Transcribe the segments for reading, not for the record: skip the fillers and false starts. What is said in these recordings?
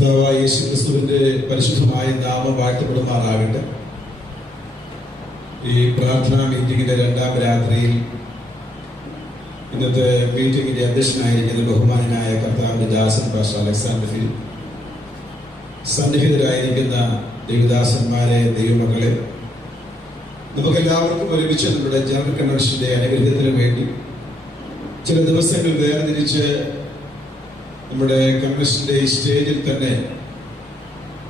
കർത്താവായ യേശുക്രിസ്തുവിന്റെ പരിശുദ്ധമായ നാമം വാഴ്ത്തപ്പെടുമാറാകട്ടെ. ഈ പ്രാർത്ഥനാ മീറ്റിംഗിന്റെ രണ്ടാം രാത്രിയിൽ ഇന്നത്തെ മീറ്റിംഗിന്റെ അധ്യക്ഷനായിരിക്കുന്ന ബഹുമാനനായ കർത്താവിന്റെ ദാസൻ പാസ്റ്റർ അലക്സാണ്ടർ ഫിൽ, സന്നിഹിതരായിരിക്കുന്ന ദൈവദാസന്മാരെ, ദൈവമക്കളെ, നമുക്കെല്ലാവർക്കും ഒരുമിച്ച് നമ്മുടെ ജനറൽ കൺവെൻഷന്റെ അനുഗ്രഹത്തിന് വേണ്ടി ചില ദിവസങ്ങൾ വേർതിരിച്ച് നമ്മുടെ കൺവെൻഷന്റെ ഈ സ്റ്റേജിൽ തന്നെ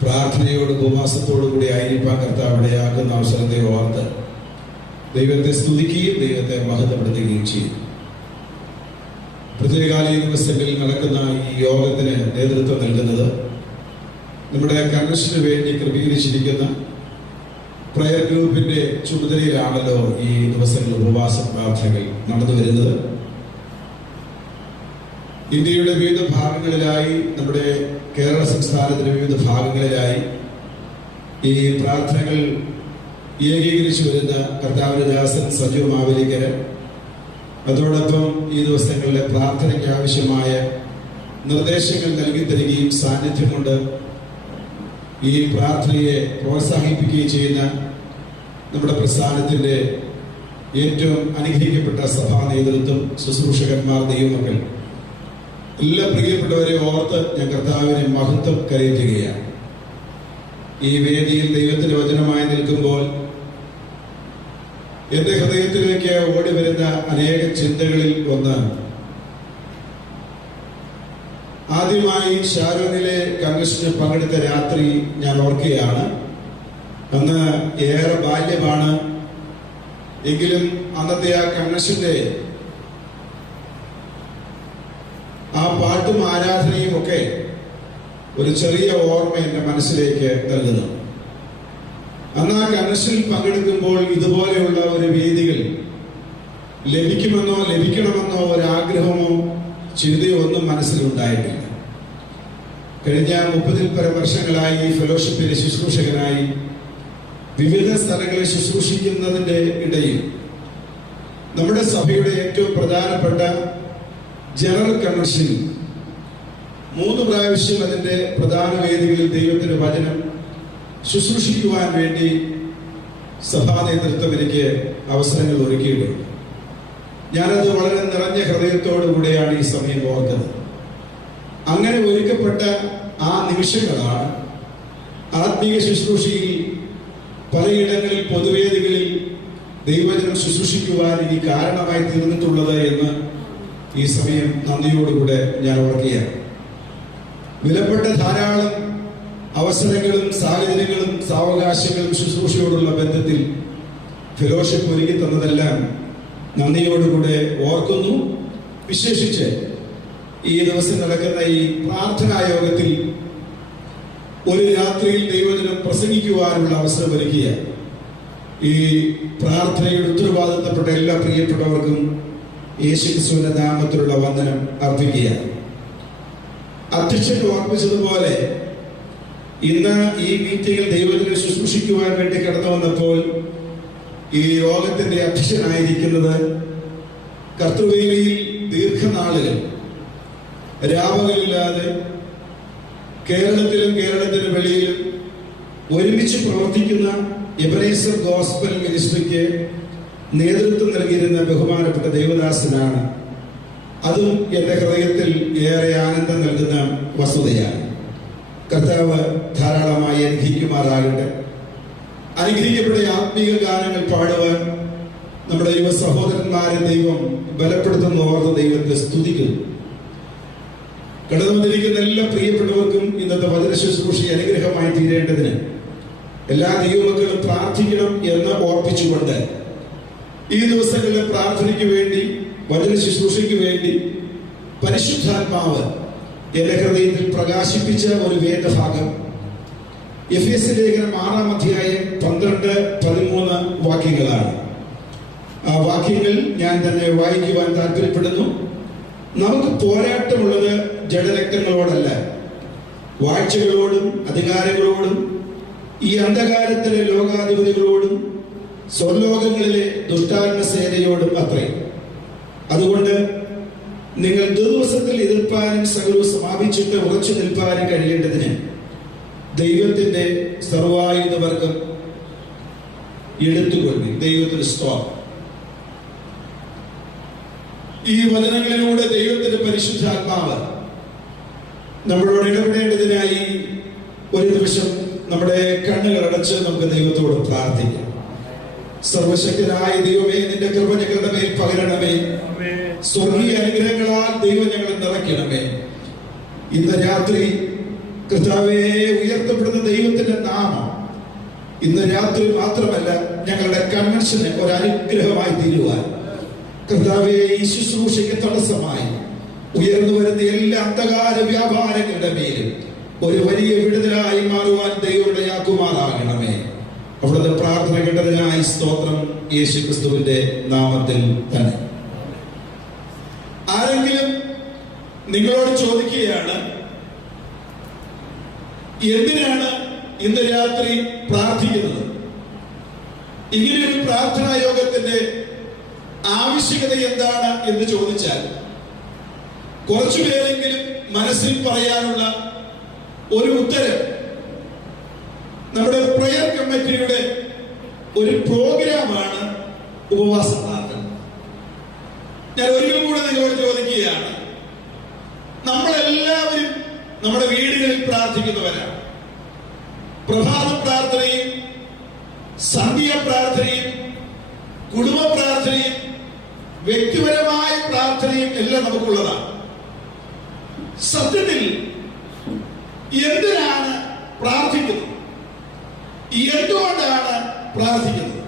പ്രാർത്ഥനയോടും ഉപവാസത്തോടു കൂടി ആയിരിക്കാൻ കർത്താവ് ഇടയാക്കുന്ന അവസരത്തെ ഓർത്ത് ദൈവത്തെ സ്തുതിക്കുകയും ദൈവത്തെ മഹത്വപ്പെടുത്തുകയും ചെയ്യും. പ്രത്യേകാല ഈ ദിവസങ്ങളിൽ നടക്കുന്ന ഈ യോഗത്തിന് നേതൃത്വം നൽകുന്നത് നമ്മുടെ കൺവെൻഷന് വേണ്ടി ക്രമീകരിച്ചിരിക്കുന്ന പ്രയർ ഗ്രൂപ്പിന്റെ ചുമതലയിലാണല്ലോ ഈ ദിവസങ്ങളിൽ ഉപവാസ പ്രാർത്ഥനകൾ നടന്നു വരുന്നത്. ഇന്ത്യയുടെ വിവിധ ഭാഗങ്ങളിലായി, നമ്മുടെ കേരള സംസ്ഥാനത്തിന്റെ വിവിധ ഭാഗങ്ങളിലായി ഈ പ്രാർത്ഥനകൾ ഏകീകരിച്ചു വരുന്ന കർത്താവിന്റെ ദാസൻ സജീവ് മാവേലിക്കരൻ അതോടൊപ്പം ഈ ദിവസങ്ങളിലെ പ്രാർത്ഥനയ്ക്ക് ആവശ്യമായ നിർദ്ദേശങ്ങൾ നൽകി തരികയും സാന്നിധ്യം കൊണ്ട് ഈ പ്രാർത്ഥനയെ പ്രോത്സാഹിപ്പിക്കുകയും ചെയ്യുന്ന നമ്മുടെ പ്രസ്ഥാനത്തിന്റെ ഏറ്റവും അനുഗ്രഹിക്കപ്പെട്ട സഭാ നേതൃത്വം, ശുശ്രൂഷകന്മാർ, ദൈവമക്കൾ, എല്ലാ പ്രിയപ്പെട്ടവരെ ഓർത്ത് ഞാൻ കർത്താവിനെ മഹത്വം കരയറ്റുകയാണ്. ഈ വേദിയിൽ ദൈവത്തിന്റെ വചനമായി നിൽക്കുമ്പോൾ എന്റെ ഹൃദയത്തിലേക്ക് ഓടി വരുന്ന അനേക ചിന്തകളിൽ ഒന്ന്, ആദ്യമായി ഷാരോണിലെ കൺവെൻഷന് പങ്കെടുത്ത രാത്രി ഞാൻ ഓർക്കുകയാണ്. അന്ന് ഏറെ ബാല്യമാണ്, എങ്കിലും അന്നത്തെ ആ കൺവെൻഷന്റെ ആ പാട്ടും ആരാധനയും ഒക്കെ ഒരു ചെറിയ ഓർമ്മ എന്റെ മനസ്സിലേക്ക് നൽകുന്നു. അന്ന് ആ കൺവെൻഷനിൽ പങ്കെടുക്കുമ്പോൾ ഇതുപോലെയുള്ള ഒരു വേദികൾ ലഭിക്കണമെന്നോ ഒരാഗ്രഹമോ ചിന്തയോ ഒന്നും മനസ്സിലുണ്ടായിട്ടില്ല. കഴിഞ്ഞ 30-ൽ പരം വർഷങ്ങളായി ഈ ഫെലോഷിപ്പിലെ ശുശ്രൂഷകനായി വിവിധ സ്ഥലങ്ങളിൽ ശുശ്രൂഷിക്കുന്നതിന്റെ ഇടയിൽ നമ്മുടെ സഭയുടെ ഏറ്റവും പ്രധാനപ്പെട്ട ജനറൽ കൺവെൻഷൻ 3 പ്രാവശ്യം അതിന്റെ പ്രധാന വേദികളിൽ ദൈവത്തിന്റെ വചനം ശുശ്രൂഷിക്കുവാൻ വേണ്ടി സഭാ നേതൃത്വം എനിക്ക് അവസരങ്ങൾ ഒരുക്കിയിട്ടുണ്ട്. ഞാനത് വളരെ നിറഞ്ഞ ഹൃദയത്തോടുകൂടെയാണ് ഈ സമയം ഓർക്കുന്നത്. അങ്ങനെ ഒരുക്കപ്പെട്ട ആ നിമിഷങ്ങളാണ് ആത്മീയ ശുശ്രൂഷയിൽ പലയിടങ്ങളിൽ, പൊതുവേദികളിൽ ദൈവവചനം ശുശ്രൂഷിക്കുവാൻ ഇനി കാരണമായി തീർന്നിട്ടുള്ളത് എന്ന് ഈ സമയം നന്ദിയോടുകൂടെ ഞാൻ ഓർക്കുകയാണ്. വിലപ്പെട്ട ധാരാളം അവസരങ്ങളും സാഹചര്യങ്ങളും സാവകാശങ്ങളും ശുശ്രൂഷയോടുള്ള ബന്ധത്തിൽ ഫെലോഷിപ്പ് ഒരുക്കി തന്നതെല്ലാം നന്ദിയോടുകൂടെ ഓർക്കുന്നു. വിശേഷിച്ച് ഈ ദിവസം നടക്കുന്ന ഈ പ്രാർത്ഥനാ യോഗത്തിൽ ഒരു രാത്രിയിൽ ദൈവവചനം പ്രസംഗിക്കുവാനുള്ള അവസരം ഒരുക്കിയ ഈ പ്രാർത്ഥനയുടെ ഉത്തരവാദിത്തപ്പെട്ട എല്ലാ പ്രിയപ്പെട്ടവർക്കും യേശുക്രിസ്തുവിന്റെ നാമത്തിലുള്ള വന്ദനം അർപ്പിക്കുക. അധ്യക്ഷൻ ഓർമ്മിച്ചതുപോലെ ഇന്ന് ഈ മീറ്റിംഗിൽ ദൈവത്തിനെ ശുശ്രൂഷിക്കുവാൻ വേണ്ടി കടന്നു വന്നപ്പോൾ ഈ യോഗത്തിന്റെ അധ്യക്ഷനായിരിക്കുന്നത് കർത്തൃവേദിയിൽ ദീർഘനാളുകൾ രാപകലില്ലാതെ കേരളത്തിലും കേരളത്തിന് വെളിയിലും ഒരുമിച്ച് പ്രവർത്തിക്കുന്ന എബനേസർ ഗോസ്പൽ മിനിസ്ട്രിക്ക് നേതൃത്വം നൽകിയിരുന്ന ബഹുമാനപ്പെട്ട ദൈവദാസനാണ്. അതും എന്റെ ഹൃദയത്തിൽ ഏറെ ആനന്ദം നൽകുന്ന വസ്തുതയാണ്. കർത്താവ് ധാരാളമായി അനുഗ്രഹിക്കുമാറാകട്ടെ. അനുഗ്രഹിക്കപ്പെട്ട ആത്മീയ ഗാനങ്ങൾ പാടുവാൻ നമ്മുടെ യുവ സഹോദരന്മാരെ ദൈവം ബലപ്പെടുത്തുന്ന ഓർത്ത് ദൈവത്തെ സ്തുതിക്കുന്നു. കടന്നു വന്നിരിക്കുന്ന എല്ലാ പ്രിയപ്പെട്ടവർക്കും ഇന്നത്തെ വചന ശുശ്രൂഷ അനുഗ്രഹമായി തീരേണ്ടതിന് എല്ലാ ദൈവമക്കളും പ്രാർത്ഥിക്കണം എന്ന് ഓർപ്പിച്ചുകൊണ്ട് ഈ ദിവസങ്ങളിലെ പ്രാർത്ഥനയ്ക്ക് വേണ്ടി, വചന ശുശ്രൂഷയ്ക്ക് വേണ്ടി പരിശുദ്ധാത്മാവ് എന്റെ ഹൃദയത്തിൽ പ്രകാശിപ്പിച്ച ഒരു വേദഭാഗം എഫേസ്യ ലേഖനം 6-ാം അധ്യായം 12-13 വാക്യങ്ങളാണ്. ആ വാക്യങ്ങൾ ഞാൻ തന്നെ വായിക്കുവാൻ താല്പര്യപ്പെടുന്നു. നമുക്ക് പോരാട്ടമുള്ളത് ജഡരക്തങ്ങളോടല്ല, വാഴ്ചകളോടും അധികാരങ്ങളോടും ഈ അന്ധകാരത്തിലെ ലോകാധിപതികളോടും സ്വർലോകങ്ങളിലെ ദുഷ്ടാത്മസേനയോടും അത്രേ. അതുകൊണ്ട് നിങ്ങൾ ദിവസത്തിൽ എതിർപ്പാനും സകലവും സമാപിച്ചിട്ട് ഉറച്ചു നിൽപ്പാനും കഴിയേണ്ടതിന് ദൈവത്തിന്റെ സർവായുധ വർഗം എടുത്തുകൊള്ളി. ദൈവത്തിന് സ്തോത്രം. ഈ വചനങ്ങളിലൂടെ ദൈവത്തിന്റെ പരിശുദ്ധാത്മാവ് നമ്മളോട് ഇടപെടേണ്ടതിനായി ഒരു നിമിഷം നമ്മുടെ കണ്ണുകൾ അടച്ച് നമുക്ക് ദൈവത്തോട് പ്രാർത്ഥിക്കാം. സർവശക്തനായ ദൈവമേ, നിന്റെ കൃപ ഞങ്ങളുടെ മേൽ പകരണമേ. സ്വർഗീയ അനുഗ്രഹങ്ങളാൽ ദൈവം ഞങ്ങളെ നിറയ്ക്കണമേ. ഇന്ന് രാത്രി കർത്താവേ, ഉയർത്തപ്പെടുന്ന ദൈവത്തിന്റെ നാമം ഇന്ന് രാത്രി മാത്രമല്ല ഞങ്ങളുടെ കൺവെൻഷന് ഒരു അനുഗ്രഹമായി തീരുവാൻ കർത്താവേ, ഈ ശുശ്രൂഷയ്ക്ക് തടസ്സമായി ഉയർന്നു വരുന്ന എല്ലാ അന്ധകാര വ്യാപാരങ്ങളുടെ മേലും ഒരു വലിയ വിടുതലായി മാറുവാൻ ദൈവം ഇടയാക്കുമാറാകണമേ. അവിടുത്തെ പ്രാർത്ഥന കേട്ടതിനായി സ്തോത്രം, യേശു ക്രിസ്തുവിന്റെ നാമത്തിൽ തന്നെ. ആരെങ്കിലും നിങ്ങളോട് ചോദിക്കുകയാണ്, എന്തിനാണ് ഇന്ന് രാത്രി പ്രാർത്ഥിക്കുന്നത്? ഇങ്ങനെയൊരു പ്രാർത്ഥനാ യോഗത്തിന്റെ ആവശ്യകത എന്താണ് എന്ന് ചോദിച്ചാൽ കുറച്ചുപേരെങ്കിലും മനസ്സിൽ പറയാനുള്ള ഒരു ഉത്തരം നമ്മുടെ പ്രയർ കമ്മിറ്റിയുടെ ഒരു പ്രോഗ്രാമാണ് ഉപവാസ പ്രാർത്ഥന. ഞാൻ ഒരിക്കലും കൂടെ നിങ്ങളോട് ചോദിക്കുകയാണ്, നമ്മളെല്ലാവരും നമ്മുടെ വീടുകളിൽ പ്രാർത്ഥിക്കുന്നവരാണ്. പ്രഭാത പ്രാർത്ഥനയും സന്ധ്യ പ്രാർത്ഥനയും കുടുംബ പ്രാർത്ഥനയും വ്യക്തിപരമായ പ്രാർത്ഥനയും എല്ലാം നമുക്കുള്ളതാണ്. സത്യത്തിൽ എന്തിനാണ് പ്രാർത്ഥിക്കുന്നത്? എന്തുകൊണ്ടാണ് പ്രാർത്ഥിക്കുന്നത്?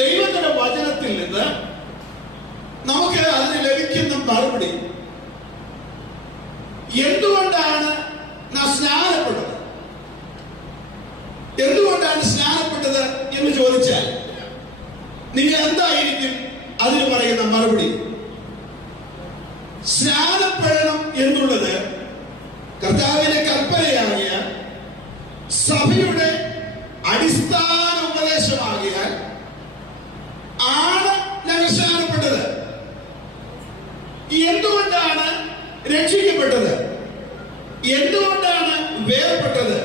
ദൈവത്തിന്റെ വചനത്തിൽ നിന്ന് നമുക്ക് അതിന് ലഭിക്കുന്ന മറുപടി, എന്തുകൊണ്ടാണ് നാം സ്നാനപ്പെട്ടത്, എന്തുകൊണ്ടാണ് സ്നാനപ്പെട്ടത് എന്ന് ചോദിച്ചാൽ നിങ്ങൾ എന്തായിരിക്കും അതിന് പറയുന്ന മറുപടി? സ്നാനപ്പെടണം എന്നുള്ളത് കർത്താവിന്റെ കൽപ്പനയാകിയ സഭയുടെ അടിസ്ഥാന ഉപദേശമാകിയാൽ ആണ് ഞങ്ങൾ സ്നാനപ്പെട്ടത്. എന്തുകൊണ്ടാണ് രക്ഷിക്കപ്പെട്ടത്? എന്തുകൊണ്ടാണ് വേർപെട്ടത്?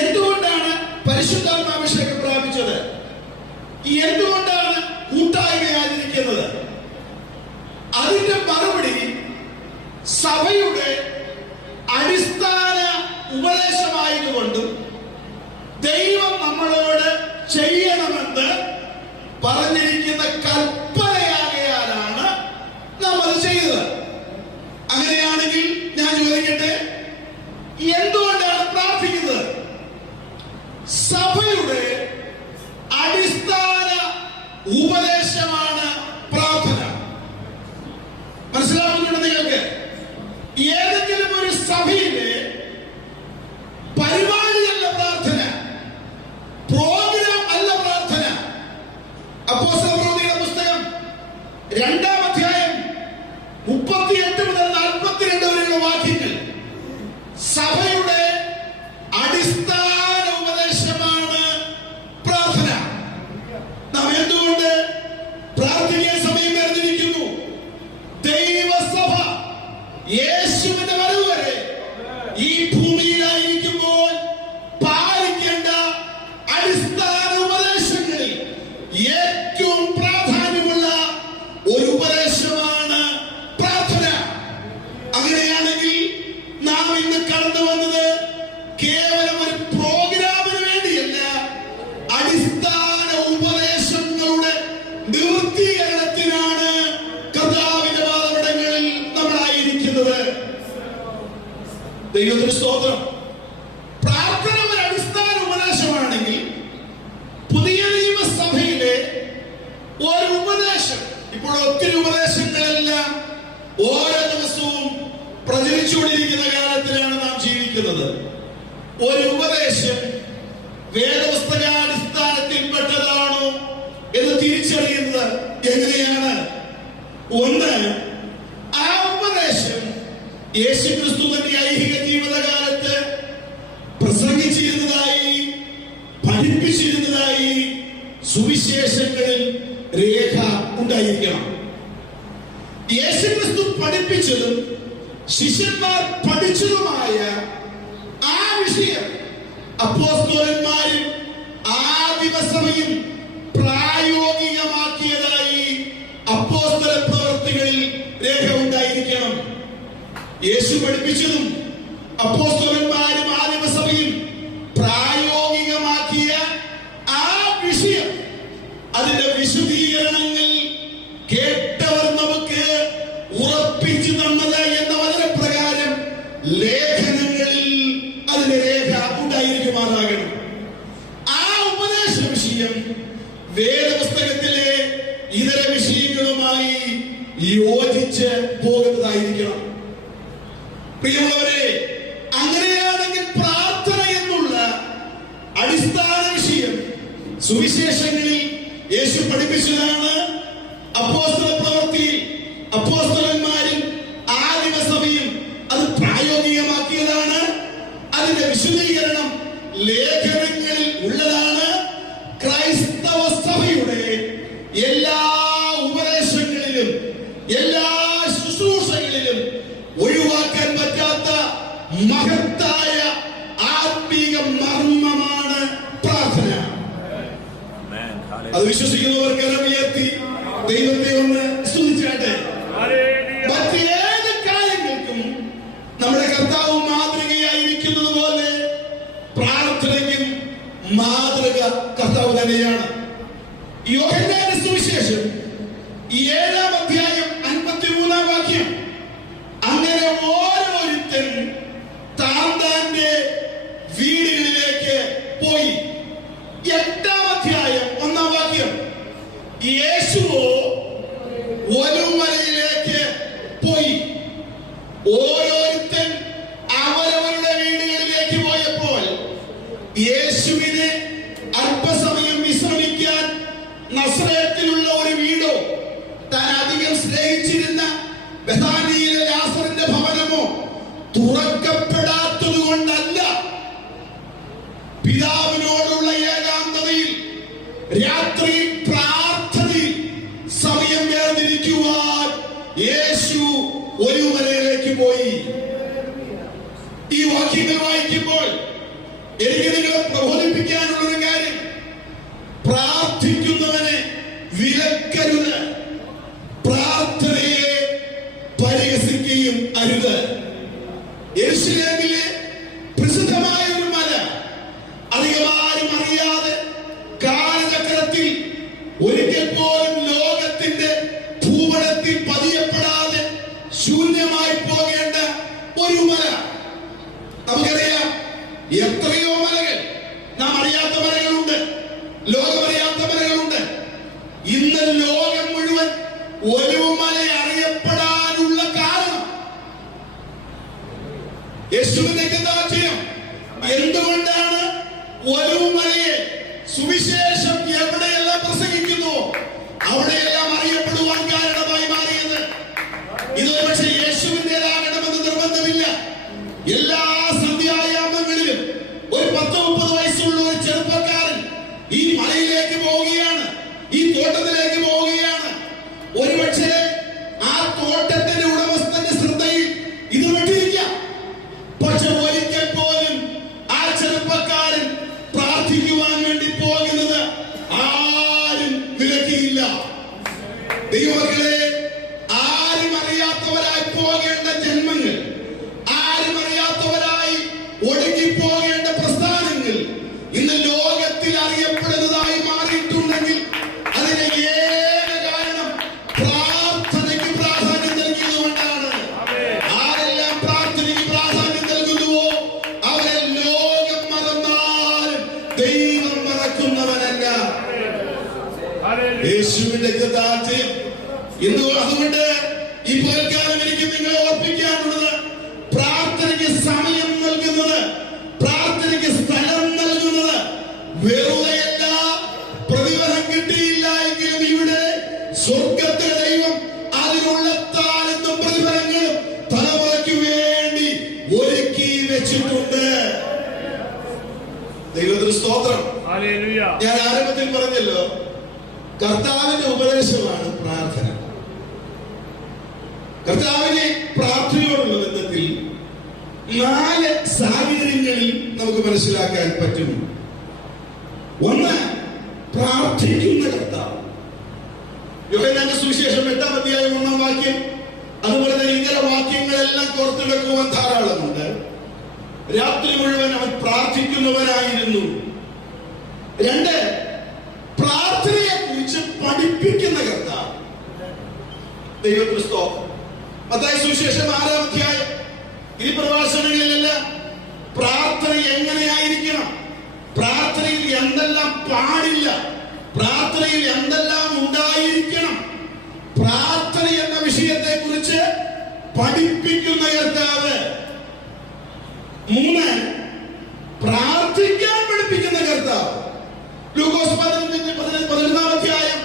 എന്തുകൊണ്ടാണ് പരിശുദ്ധാത്മാഭിഷേകം പ്രാപിച്ചത്? എന്തുകൊണ്ടാണ് കൂട്ടായ്മ ആചരിക്കുന്നത്? അതിന്റെ മറുപടി സഭയുടെ അടിസ്ഥാന ഉപദേശമായതുകൊണ്ടും ദൈവം നമ്മളോട് ചെയ്യണമെന്ന് പറഞ്ഞിരിക്കുന്ന കൽപ്പനയാകയാലാണ് നാം അത് ചെയ്തത്. അങ്ങനെയാണെങ്കിൽ ഞാൻ ചോദിക്കട്ടെ, എന്തുകൊണ്ടാണ് പ്രാർത്ഥിക്കുന്നത്? സഭയുടെ അടിസ്ഥാന ഉപദേശമാണ് പ്രാർത്ഥന. മനസ്സിലാവുന്നുണ്ട് നിങ്ങൾക്ക്? ഏതെങ്കിലും ഒരു സഭയിലെ പരിപാടിയല്ല പ്രാർത്ഥന, പ്രോഗ്രാം അല്ല പ്രാർത്ഥന. അപ്പോസ്തലപ്രവൃത്തികളുടെ പുസ്തകം 2-ാം അധ്യായം 38 മുതൽ 42 വരെയുള്ള വാക്യങ്ങൾ സഭയുടെ അടിസ്ഥാന ഉപദേശമാണ് പ്രാർത്ഥന. നാം എന്തുകൊണ്ട് പ്രാർത്ഥിക്കാൻ സമയം വേർതിരിക്കുന്നു? ദൈവസഭ യേശുവിന്റെ വരവ് വരെ ഈ ഭൂമിയിലായിരിക്കുമ്പോൾ പാലിക്കേണ്ട അടിസ്ഥാന ഉപദേശങ്ങളിൽ ഏറ്റവും പ്രാധാന്യമുള്ള ഒരു ഉപദേശമാണ് പ്രാർത്ഥന. അങ്ങനെയാണെങ്കിൽ നാം ഇന്ന് കടന്നു വന്നത് കേവലം ഒരു പ്രോഗ്രാമിന് വേണ്ടിയല്ല, അടിസ്ഥാന ഉപദേശങ്ങളുടെ നിവൃത്തീകരണത്തിനാണ് കർത്താവിന്റെ പാദപീഠങ്ങളിൽ നമ്മളായിരിക്കുന്നത്. ദൈവത്തിന് സ്തോത്രം. പ്രാർത്ഥന ഒരു അടിസ്ഥാന ഉപദേശമാണെങ്കിൽ പുതിയ നിയമസഭയിലെ ഒരു ഉപദേശം, ഇപ്പോൾ ഒത്തിരി ഉപദേശങ്ങളെല്ലാം ഓരോ ദിവസവും പ്രചരിച്ചുകൊണ്ടിരിക്കുന്ന കാലത്തിലാണ് നാം ജീവിക്കുന്നത്. ഒരു ഉപദേശം വേദപുസ്തകാടിസ്ഥാനത്തിൽപ്പെട്ടതാണോ എന്ന് തിരിച്ചറിയുന്നത് എങ്ങനെയാണ്? ഒന്ന്, ആ ഉപദേശം യേശുക്രിസ്തു തന്റെ ഐഹിക ജീവിതകാലത്ത് പ്രസംഗിച്ചിരുന്നതായി, പഠിപ്പിച്ചിരുന്നതായി സുവിശേഷങ്ങളിൽ രേഖ ഉണ്ടായിരിക്കണം. യേശു പഠിപ്പിച്ചതും ശിഷ്യന്മാർ പഠിച്ചതുമായ ആ വിഷയം അപ്പോസ്തലന്മാരും ആദിമസഭയും പ്രായോഗികമാക്കിയതായി അപ്പോസ്തല പ്രവൃത്തികളിൽ രേഖ ഉണ്ടായിരിക്കണം. യേശു പഠിപ്പിച്ചതും അപ്പോസ്തലന്മാരും ആദിമസഭയും പ്രായോഗികമാക്കിയ ആ വിഷയം, അതിന്റെ വിശദീകരണങ്ങൾ കേട്ടവർ നമുക്ക് ഉറപ്പിച്ചു തന്നത് എന്ന വചനപ്രകാരം ലേഖനങ്ങളിൽ അതിന്റെ രേഖ ഉണ്ടായിരിക്കുമാറാകണം. ആ ഉപദേശ വിഷയം വേദപുസ്തകത്തിലെ ഇതര വിഷയങ്ങളുമായി യോജിച്ച് പോകുന്നതായിരിക്കണം. പ്രിയമുള്ളവരെ, അങ്ങനെയാണെങ്കിൽ പ്രാർത്ഥന എന്നുള്ള അടിസ്ഥാന വിഷയം സുവിശേഷങ്ങളിൽ യേശു പഠിപ്പിച്ചതാണ്. അപ്പോസ്തല പ്രവൃത്തിയിൽ അപ്പോസ്തലന്മാരും ആദിമസഭയും അത് പ്രായോഗികമാക്കിയതാണ്. അതിന്റെ വിശദീകരണം ലേഖനങ്ങളിൽ ഉള്ളതാണ്. ക്രൈസ്തവ സഭയുടെ എല്ലാ ഉപദേശങ്ങളിലും എല്ലാ ശുശ്രൂഷകളിലും ഒഴിവാക്കാൻ പറ്റാത്ത മഹത്തായ ആത്മീക മർമ്മമാണ് പ്രാർത്ഥന. അത് വിശ്വസിക്കുന്നവർ കരം ഉയർത്തി ദൈവത്തെ ഒന്ന് സ്തുതിച്ചാട്ടെ. മറ്റേത് കാര്യങ്ങൾക്കും നമ്മുടെ കർത്താവ് മാതൃകയായിരിക്കുന്നത് പോലെ പ്രാർത്ഥനയ്ക്കും മാതൃക കർത്താവ് തന്നെയാണ്. യോഹന്നാന്റെ സുവിശേഷം 7-ാം അധ്യായം 53-ാം വാക്യം, അങ്ങനെ ഓരോരുത്തൻ താന്താന്റെ വീടുകളിലേക്ക് പോയി. 8-ാം അധ്യായം 1-ാം വാക്യം, യേശുവോ ഒലിവുമലയിലേക്ക് പോയി. ഓരോരുത്തൻ അവരവരുടെ വീടുകളിലേക്ക് പോയപ്പോൾ യേശുവിനെ അല്പസമയം വിശ്രമിക്കാൻ നസറേത്തിലുള്ള ഒരു വീടോ താൻ അധികം സ്നേഹിച്ചിരുന്ന ബെഥാനിയിലെ ലാസറിന്റെ ഭവനമോ തുറക്കപ്പെടാത്തത് കൊണ്ടല്ല, പിതാവിനോടുള്ള ഏകാന്തതയിൽ രാത്രി പ്രാർത്ഥനയിൽ സമയം വേർതിരിക്കുവാൻ യേശു ഒലിവുമലയിലേക്ക് പോയി. ഈ വാക്യങ്ങൾ വായിക്കുമ്പോൾ എനിക്ക് നിങ്ങളെ പ്രബോധിപ്പിക്കാനുള്ള ഒരു കാര്യം, പ്രാർത്ഥിക്കുന്നവനെ വിലക്കരുത്, പ്രാർത്ഥനയെ പരിഹസിക്കുകയും അരുത്. യെരൂശലേമിലെ പ്രസിദ്ധമായ ഒരു മല, അധികമാരും അറിയാതെ കാലചക്രത്തിൽ ഒരിക്കൽ പോലും ലോകത്തിന്റെ ഭൂപടത്തിൽ പതിയപ്പെടാതെ ശൂന്യമായി പോകേണ്ട ഒരു മല. നമുക്കറിയാം എത്രയോ മലകൾ, നാം അറിയാത്ത മലകളുണ്ട്, ലോകമറിയാത്ത മലകളുണ്ട്. ഇന്ന് ലോകം മുഴുവൻ ഒലിവുമല അറിയപ്പെടാനുള്ള കാരണം യേശുവിന്റെ ഗതാഗതം. എന്തുകൊണ്ടാണ് ഒലിവുമലയെ സുവിശേഷം എവിടെയെല്ലാം പ്രസംഗിക്കുന്നു അവിടെയെല്ലാം അറിയപ്പെടുവാൻ കാരണമായി മാറിയത്? ഇത് പക്ഷേ യേശുവിൻ്റെതാകണമെന്ന് നിർബന്ധമില്ല. എല്ലാ സന്ധ്യായാമങ്ങളിലും ഒരു 10-30 വയസ്സുള്ള ഒരു ചെറുപ്പക്കാരൻ ഈ മലയിലേക്ക് പോവുകയാണ്, ഈ തോട്ടത്തിലേക്ക് പോവുകയാണ്. ഒരുപക്ഷെ ആ തോട്ടത്തിന്റെ ഉടമസ്ഥന്റെ ശ്രദ്ധയിൽ ഇത് വിട്ടിരിക്കാം. പക്ഷെ ഒരിക്കൽ പോലും ആ ചെറുപ്പക്കാരൻ പ്രാർത്ഥിക്കുവാൻ വേണ്ടി പോകുന്നത് ആരും വിലക്കിയില്ല. ദൈവമക്കളെ, ആരും അറിയാത്തവരായി പോകേണ്ട ജന്മങ്ങൾ, ആരും അറിയാത്തവരായി ഒഴുകിപ്പോകേണ്ട പ്രസ്ഥാനങ്ങൾ ഇന്ന് ലോകത്തിൽ അറിയപ്പെടുന്നതായി മാറിയിട്ടുണ്ടെങ്കിൽ അതിന് ഏക കാരണം പ്രാർത്ഥനയ്ക്ക് പ്രാധാന്യം നൽകിയതുകൊണ്ടാണ്. ആരെല്ലാം പ്രാർത്ഥനയ്ക്ക് പ്രാധാന്യം നൽകുന്നുവോ അവരെ ലോകം മറന്നാലും ദൈവം മറക്കുന്നവനല്ല. യേശുവിന്റെ ഗതാഗതം ഇന്ന്. അതുകൊണ്ട് ഈ പകൽക്കാലം എനിക്ക് നിങ്ങളെ ഓർപ്പിക്കാനുള്ളത്, പ്രാർത്ഥനയ്ക്ക് സമയം നൽകുന്നത്, പ്രാർത്ഥനയ്ക്ക് സ്ഥലം നൽകുന്നത് വെറുതെയല്ല. പ്രതിഫലം കിട്ടിയില്ല എങ്കിലും ഇവിടെ സ്വർഗത്തിലെ ദൈവം അതിനുള്ള താഴത്തും പ്രതിഫലങ്ങളും തലമുറയ്ക്ക് വേണ്ടി ഒരുക്കി വെച്ചിട്ടുണ്ട്. ദൈവത്തിന് സ്തോത്രം. ഞാൻ ആരംഭത്തിൽ പറഞ്ഞല്ലോ, കർത്താവിന്റെ ഉപദേശമാണ് പ്രാർത്ഥന. കർത്താവിനെ പ്രാർത്ഥനയോടുള്ള ബന്ധത്തിൽ 4 സാഹചര്യങ്ങളിൽ നമുക്ക് മനസ്സിലാക്കാൻ പറ്റും. ഒന്ന്, പ്രാർത്ഥിക്കുന്ന കർത്താവ്. യോഹന്നാന്റെ സുവിശേഷം 8-ാം അധ്യായം 1-ാം വാക്യം, അതുപോലെ തന്നെ ഇതര വാക്യങ്ങളെല്ലാം കോർത്തെടുക്കുവാൻ ധാരാളമുണ്ട്. രാത്രി മുഴുവൻ അവൻ പ്രാർത്ഥിക്കുന്നവനായിരുന്നു. 2, പ്രാർത്ഥനയെ കുറിച്ച് പഠിപ്പിക്കുന്ന കർത്താവ്. ദൈവക്രിസ്തു മത്തായി സുവിശേഷം 6-ാം അധ്യായം ഈ പ്രഭാഷണങ്ങളിലെല്ലാം പ്രാർത്ഥന എങ്ങനെയായിരിക്കണം, പ്രാർത്ഥനയിൽ എന്തെല്ലാം പാടില്ല, പ്രാർത്ഥനയിൽ എന്തെല്ലാം ഉണ്ടായിരിക്കണം, പ്രാർത്ഥന എന്ന വിഷയത്തെ കുറിച്ച് പഠിപ്പിക്കുന്ന കർത്താവ്. 3, പ്രാർത്ഥിക്കാൻ പഠിപ്പിക്കുന്ന കർത്താവ്. ലൂക്കോസ് 11-ാം അധ്യായം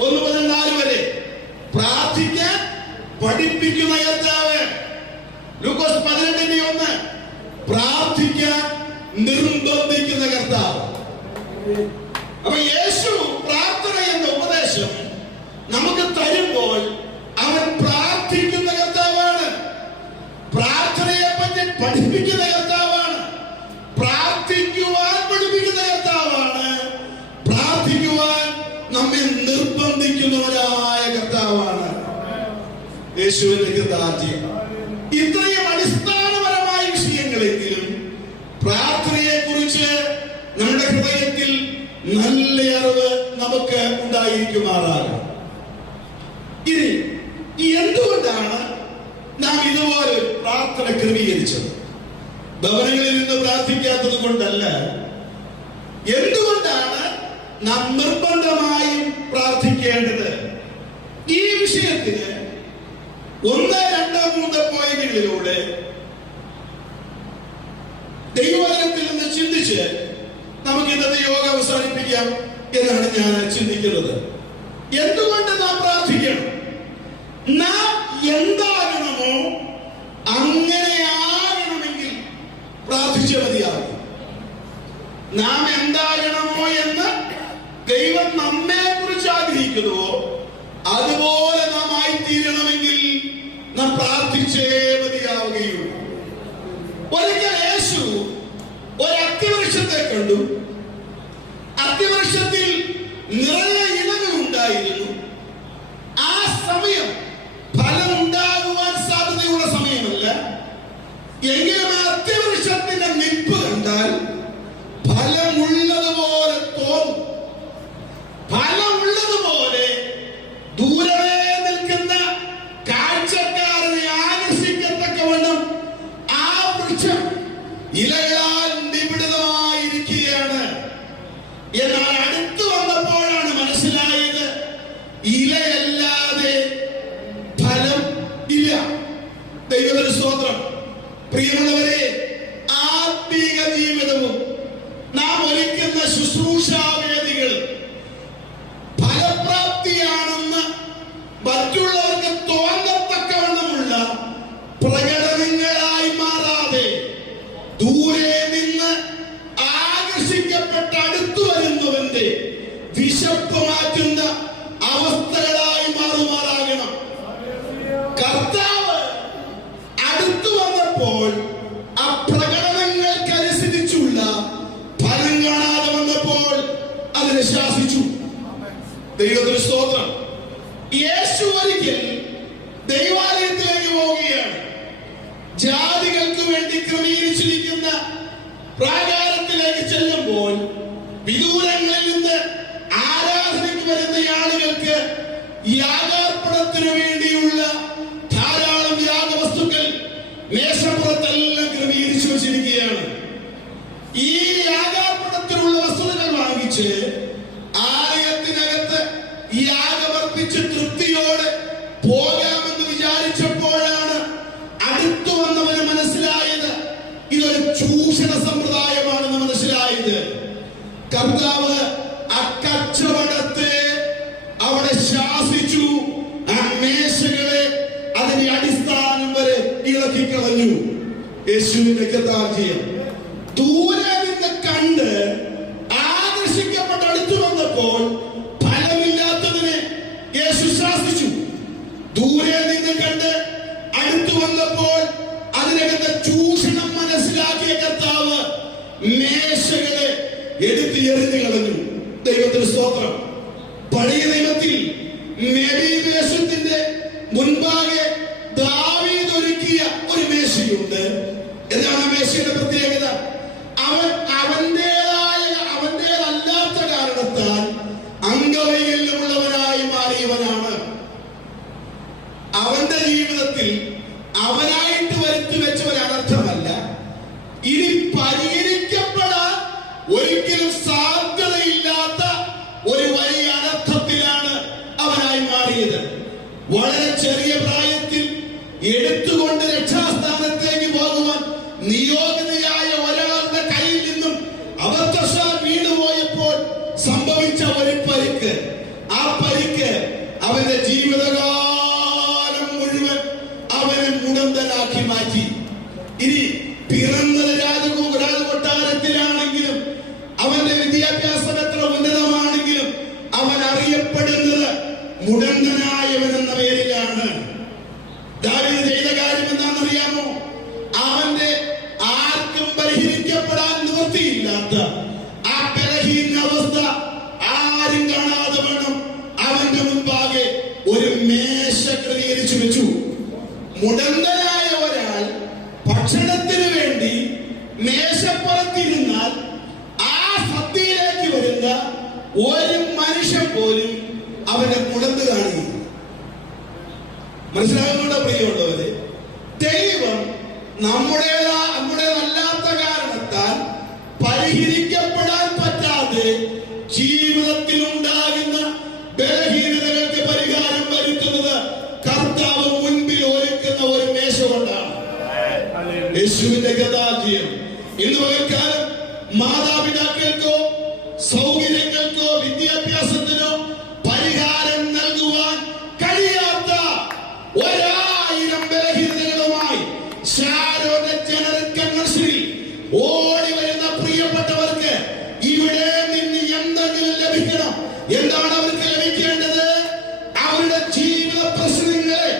1-14 വരെ പ്രാർത്ഥിക്കാൻ പഠിപ്പിക്കുന്ന കർത്താവ്. ലൂക്കോസ് 18-1 പ്രാർത്ഥിക്കാൻ നിർബന്ധിക്കുന്ന കർത്താവ്. അപ്പൊ യേശു പ്രാർത്ഥന എന്ന ഉപദേശം നമുക്ക് തരുമ്പോൾ അവൻ പ്രാർത്ഥിക്കുന്ന കർത്താവാണ്, പ്രാർത്ഥനയെ പറ്റി പഠിപ്പിക്കുന്ന കർത്താവാണ്, പ്രാർത്ഥിക്കുവാൻ പഠിപ്പിക്കുന്ന കർത്താവാണ്, പ്രാർത്ഥിക്കുവാൻ നമ്മെ നിർബന്ധിക്കുന്നവരായ കർത്താവാണ്. യേശുവിന്റെ കൃതാർത്ഥ്യം. ഇത്രയും അടിസ്ഥാനപരമായ വിഷയങ്ങളെങ്കിലും പ്രാർത്ഥനയെ കുറിച്ച് നമ്മുടെ ഹൃദയത്തിൽ നല്ല അറിവ് നമുക്ക് ഉണ്ടായിരിക്കുമാറാണ്. ഇനി എന്തുകൊണ്ടാണ് നാം ഇതുപോലെ പ്രാർത്ഥന ക്രമീകരിച്ചത്? ഭവനങ്ങളിൽ നിന്ന് പ്രാർത്ഥിക്കാത്തത് കൊണ്ടല്ല. എന്തുകൊണ്ടാണ് നാം നിർബന്ധമായും പ്രാർത്ഥിക്കേണ്ടത്? ഈ വിഷയത്തിന് 1, 2, 3 പോയിന്റുകളിലൂടെ ദൈവവചനത്തിൽ നിന്ന് ചിന്തിച്ച് നമുക്ക് ഇന്നത്തെ യോഗ അവസാനിപ്പിക്കാം എന്നാണ് ഞാൻ ചിന്തിക്കുന്നത്. എന്തുകൊണ്ട് നാം പ്രാർത്ഥിക്കണം? നാം എന്താകണമോ അങ്ങനെയാകണമെങ്കിൽ പ്രാർത്ഥിച്ച മതിയാകും. നാം എന്താകണമോ എന്ന് ദൈവം നമ്മെ കുറിച്ച് ആഗ്രഹിക്കുന്നുവോ അതുപോലെ നാം ആയിത്തീരണമെങ്കിൽ നാം പ്രാർത്ഥിച്ചേ മതിയാവുകയുള്ളൂ. ഒരിക്കൽ യേശു ഒരു അത്തിവൃക്ഷത്തെ കണ്ടു. അത്തിവൃക്ഷത്തിൽ നിറയെ ഇലകൾ ഉണ്ടായിരുന്നു. ആ സമയം ഫലം ഉണ്ടാകുവാൻ സാധ്യതയുള്ള സമയമല്ല. എങ്കിലും ആ അത്തിവൃക്ഷത്തിന്റെ നിൽപ്പ് കണ്ടാൽ ഫലമുള്ളതുപോലെ തോന്നും. ഫലമുള്ളതുപോലെ ദൂരമേ നിൽക്കുന്ന കാഴ്ചക്കാരനെ ആകർഷിക്കത്തക്കവണ്ണം ആ വൃക്ഷം ഇലകളാൽ നിബിഡിതമായിരിക്കുകയാണ്. എന്നാൽ അടുത്തു വന്നപ്പോഴാണ് മനസ്സിലായത് ഇലയല്ലാതെ ഫലം ഇല്ല. ദൈവത്തിന് സ്തോത്രം. പ്രിയമുള്ളവരെ, ആത്മീക ജീവിതവും നാം ഒരുക്കുന്ന ശുശ്രൂഷാവേദികൾ ഫലപ്രാപ്തിയാണെന്ന് മറ്റുള്ളവർക്ക് തോന്നത്തക്കവണ്ണമുള്ള പ്രകടനങ്ങളായി മാറാതെ ദൂരെ നിന്ന് ആകർഷിക്കപ്പെട്ട് അടുത്തു വരുന്നവന്റെ വിശപ്പ് മാറ്റുന്ന അവസ്ഥകളായി മാറുമാറാകണം. കർത്താവ് അടുത്തു വന്നപ്പോൾ ആ പ്രകടനങ്ങൾക്കനുസരിച്ചുള്ള ഫലം കാണാതെ വന്നപ്പോൾ അതിനെ ശാസിച്ചു. ദൈവത്തിന് സ്തോത്രം. യേശു ഒരിക്കൽ ദൈവാലയത്തിലേക്ക് പോവുകയാണ്. ജാതികൾക്ക് വേണ്ടി ക്രമീകരിച്ചിരിക്കുന്ന പ്രാകാരത്തിലേക്ക് ചെല്ലുമ്പോൾ വിദൂരങ്ങളിൽ നിന്ന് ആരാധനയ്ക്ക് വരുന്ന ആളുകൾക്ക് യാഗാർപ്പണത്തിനു വേണ്ടിയുള്ള ധാരാളം യാഗവസ്തുക്കൾ മേശപ്പുറത്തെല്ലാം ക്രമീകരിച്ചു വച്ചിരിക്കുകയാണ്. ഈ യാഗാർപ്പണത്തിനുള്ള വസ്തുക്കൾ വാങ്ങിച്ച് ആലയത്തിനകത്ത് യാഗമർപ്പിച്ച് തൃപ്തിയോടെ പോകാമെന്ന് വിചാരിച്ചപ്പോഴാണ് അടുത്തു വന്നവന് മനസ്സിലായത് ഇതൊരു ചൂഷണ സമ്പ്രദായമാണെന്ന് മനസ്സിലായത്. കർത്താവ് അക്കച്ചവടത്തെ അവിടെ ശാസിച്ചു. ആ മേശകളെ അതിന്റെ അടിസ്ഥാനം വരെ ഇളക്കിക്കളഞ്ഞു. യേശുവിന്റെ കൃതാർത്ഥ്യം. ദൂരെ നിന്ന് കണ്ട് ആകർഷിക്കപ്പെട്ട് അടുത്തു വന്നപ്പോൾ ഫലമില്ലാത്തതിനെ യേശു ശാസിച്ചു. ദൂരെ നിന്ന് കണ്ട് മേശകളെ എടുത്ത് എറിഞ്ഞു കളഞ്ഞു. ദൈവത്തിന് സ്തോത്രം. പഴയ നിയമത്തിൽ മേശത്തിന്റെ മുൻപാകെ ദാവീദ് ഒരുക്കിയ ഒരു മേശയുണ്ട്. എന്താണ് മേശയുടെ പ്രത്യേകത? അവന്റേതല്ലാത്ത കാരണത്താൽ അംഗവൈകല്യമുള്ളവനായി മാറിയവനാണ്. അവന്റെ ജീവിതത്തിൽ അവനായിട്ട് വരുത്തി വെച്ച ഒരു അനർത്ഥമല്ല, ഇനി പരിഹരിക്കപ്പെടാൻ ഒരിക്കലും സാധ്യതയില്ലാത്ത ഒരു വലിയ അനർത്ഥത്തിലാണ് അവനായി മാറിയത്. വളരെ ചെറിയ പ്രായത്തിൽ എടുത്തുകൊണ്ട് രക്ഷാസ്ഥാനത്തേക്ക് പോകുവാൻ നിയോഗിതയായ ഒരാളുടെ കയ്യിൽ നിന്നും അബദ്ധവശാൽ വീണുപോയപ്പോൾ സംഭവിച്ച ഒരു പരിക്ക്, ആ പരിക്ക് അവന്റെ ജീവിതകാലം മുഴുവൻ അവനെ മുടന്തനാക്കി മാറ്റി. ഇനി പിറന്നത് രാജകൊട്ടാരത്തിലാണെങ്കിലും അവന്റെ വിദ്യാഭ്യാസം എത്ര ഉന്നതമാണെങ്കിലും അവൻ അറിയപ്പെടുന്നത് മുടന്തനായവൻ എന്ന പേരിലാണ്. ദാവീദ് ചെയ്ത കാര്യം എന്താണെന്നറിയാമോ? അവന്റെ ആർക്കും പരിഹരിക്കപ്പെടാൻ നിവൃത്തിയില്ലാത്ത ആ ബലഹീനാവസ്ഥ ആരും കാണാതെ വേണം അവന്റെ മുൻപാകെ ഒരു മേശ ക്രമീകരിച്ചു വെച്ചു. മുടന്തനായ ഒരാൾ ഭക്ഷണത്തിന് വേണ്ടി മേശപ്പുറത്തിരുന്നാൽ ആ സദ്യയിലേക്ക് വരുന്ന ഒരു മനുഷ്യൻ പോലും അവന്റെ മുടന്ത് കാണുകയും. മനസ്സിലാകുന്നുണ്ടോ പ്രിയമുള്ളവരെ? ദൈവം നമ്മുടേതല്ലാത്ത കാരണത്താൽ പരിഹരിക്കപ്പെടാൻ പറ്റാതെ ജീവിതത്തിൽ ഉണ്ടാകുന്ന ബലഹീനതകൾക്ക് പരിഹാരം വരുത്തുന്നത് കർത്താവ് മുൻപിൽ ഒരുക്കുന്ന ഒരു മേശ കൊണ്ടാണ്. യേശുവിന്റെ ഗതാഗതം ഇന്ന് പകൽക്കാലം മാതാപിതാക്കൾക്കോ സൗകര്യങ്ങൾക്കോ വിദ്യാഭ്യാസത്തിനോ പരിഹാരം നൽകുവാൻ കഴിയാത്ത 1000 ബലഹീനതകളുമായി ശാരോന്റെ ജനറൽ കൺവെൻഷനിൽ ഓടി വരുന്ന പ്രിയപ്പെട്ടവർക്ക് ഇവിടെ നിന്ന് എന്തെങ്കിലും ലഭിക്കണം. എന്താണ് അവർക്ക് ലഭിക്കേണ്ടത്? അവരുടെ ജീവിത പ്രശ്നങ്ങളെ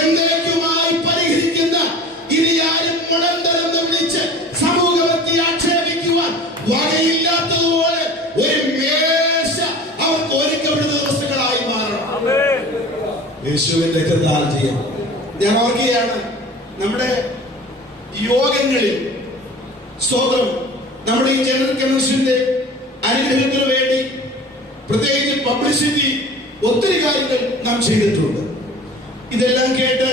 എന്നേക്കുമായി പരിഹരിക്കുന്ന, ഇനി ആരും മുടന്തരെന്ന് വിളിച്ച് സമൂഹത്തെ ആക്ഷേപിക്കുവാൻ വകയില്ലാത്തതുപോലെ ഒരു മേശ അവർക്ക് ഒരുക്കപ്പെടുന്ന ദിവസങ്ങളായി മാറണം. യേശുവിന്റെ കൃതാർത്ഥിയം. ഞാൻ ഓർക്കുകയാണ്, നമ്മുടെ യോഗങ്ങളിൽ സ്തോത്രം, നമ്മുടെ ഈ ജനറൽ കൺവെൻഷന്റെ അനുഗ്രഹത്തിന് വേണ്ടി പ്രത്യേകിച്ച് പബ്ലിസിറ്റി ഒത്തിരി കാര്യങ്ങൾ നാം ചെയ്തിട്ടുണ്ട്. ഇതെല്ലാം കേട്ട്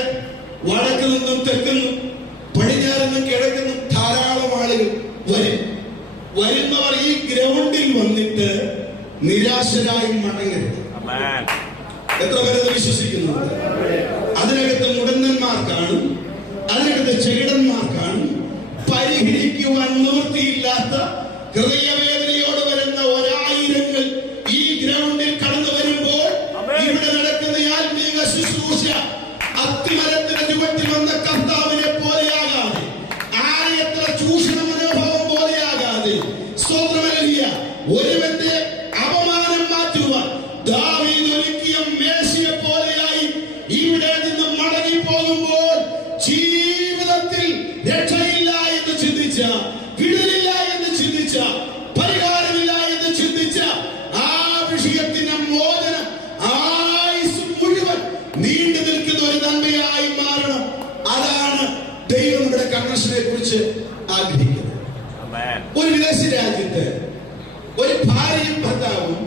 വടക്കിൽ നിന്നും തെക്കിൽ നിന്നും പടിഞ്ഞാറിൽ നിന്നും കിഴക്കിൽ നിന്നും ധാരാളം ആളുകൾ വരുന്നവർ ഈ ഗ്രൗണ്ടിൽ വന്നിട്ട് നിരാശരായി മടങ്ങരുത്. എത്ര പേരത് വിശ്വസിക്കുന്നുണ്ട്? അതിനകത്ത് മുടന്തന്മാർ കാണും, അതിനകത്ത് ചെകിടന്മാർ കാണും. പരിഹരിക്കുവാൻ നിവൃത്തിയില്ലാത്ത ഹൃദയവേദനയോട് വരുന്ന 1000 ഈ ഗ്രൗണ്ടിൽ കടന്നു വരുമ്പോൾ ഇവിടെ നടക്കുന്ന ആത്മീക ശുശ്രൂഷ അത്തിമരത്തിന്റെ ചുവട്ടിൽ വന്ന കർത്താവിനെ പോലെയാകാതെ, ആരെത്ര ചൂഷണ മനോഭാവം പോലെയാകാതെ, സ്തോത്രമല്ലിയ ഒരുവന്റെ അപമാനം മാറ്റുവാൻ ദാവീദ് ഒരുക്കിയ മേശയെ പോലെയായി ഇവിടെ നിന്ന് മടങ്ങി പോകുമ്പോൾ ജീവിതത്തിൽ രക്ഷയില്ല എന്ന് ചിന്തിച്ച, വിടലില്ല എന്ന് ചിന്തിച്ച, പരിഹാരമില്ല എന്ന് ചിന്തിച്ച ആ വിഷയത്തിന്റെ മോചനം ആയുസ് മുഴുവൻ നീണ്ടു നിൽക്കുന്ന ഒരു നന്മയായി മാറണം. അതാണ് ദൈവം നമ്മുടെ കൺവെൻഷനെ കുറിച്ച് ആഗ്രഹിക്കുന്നത്. ഒരു വിദേശ രാജ്യത്ത് ഒരു ഭാര്യയും ഭർത്താവും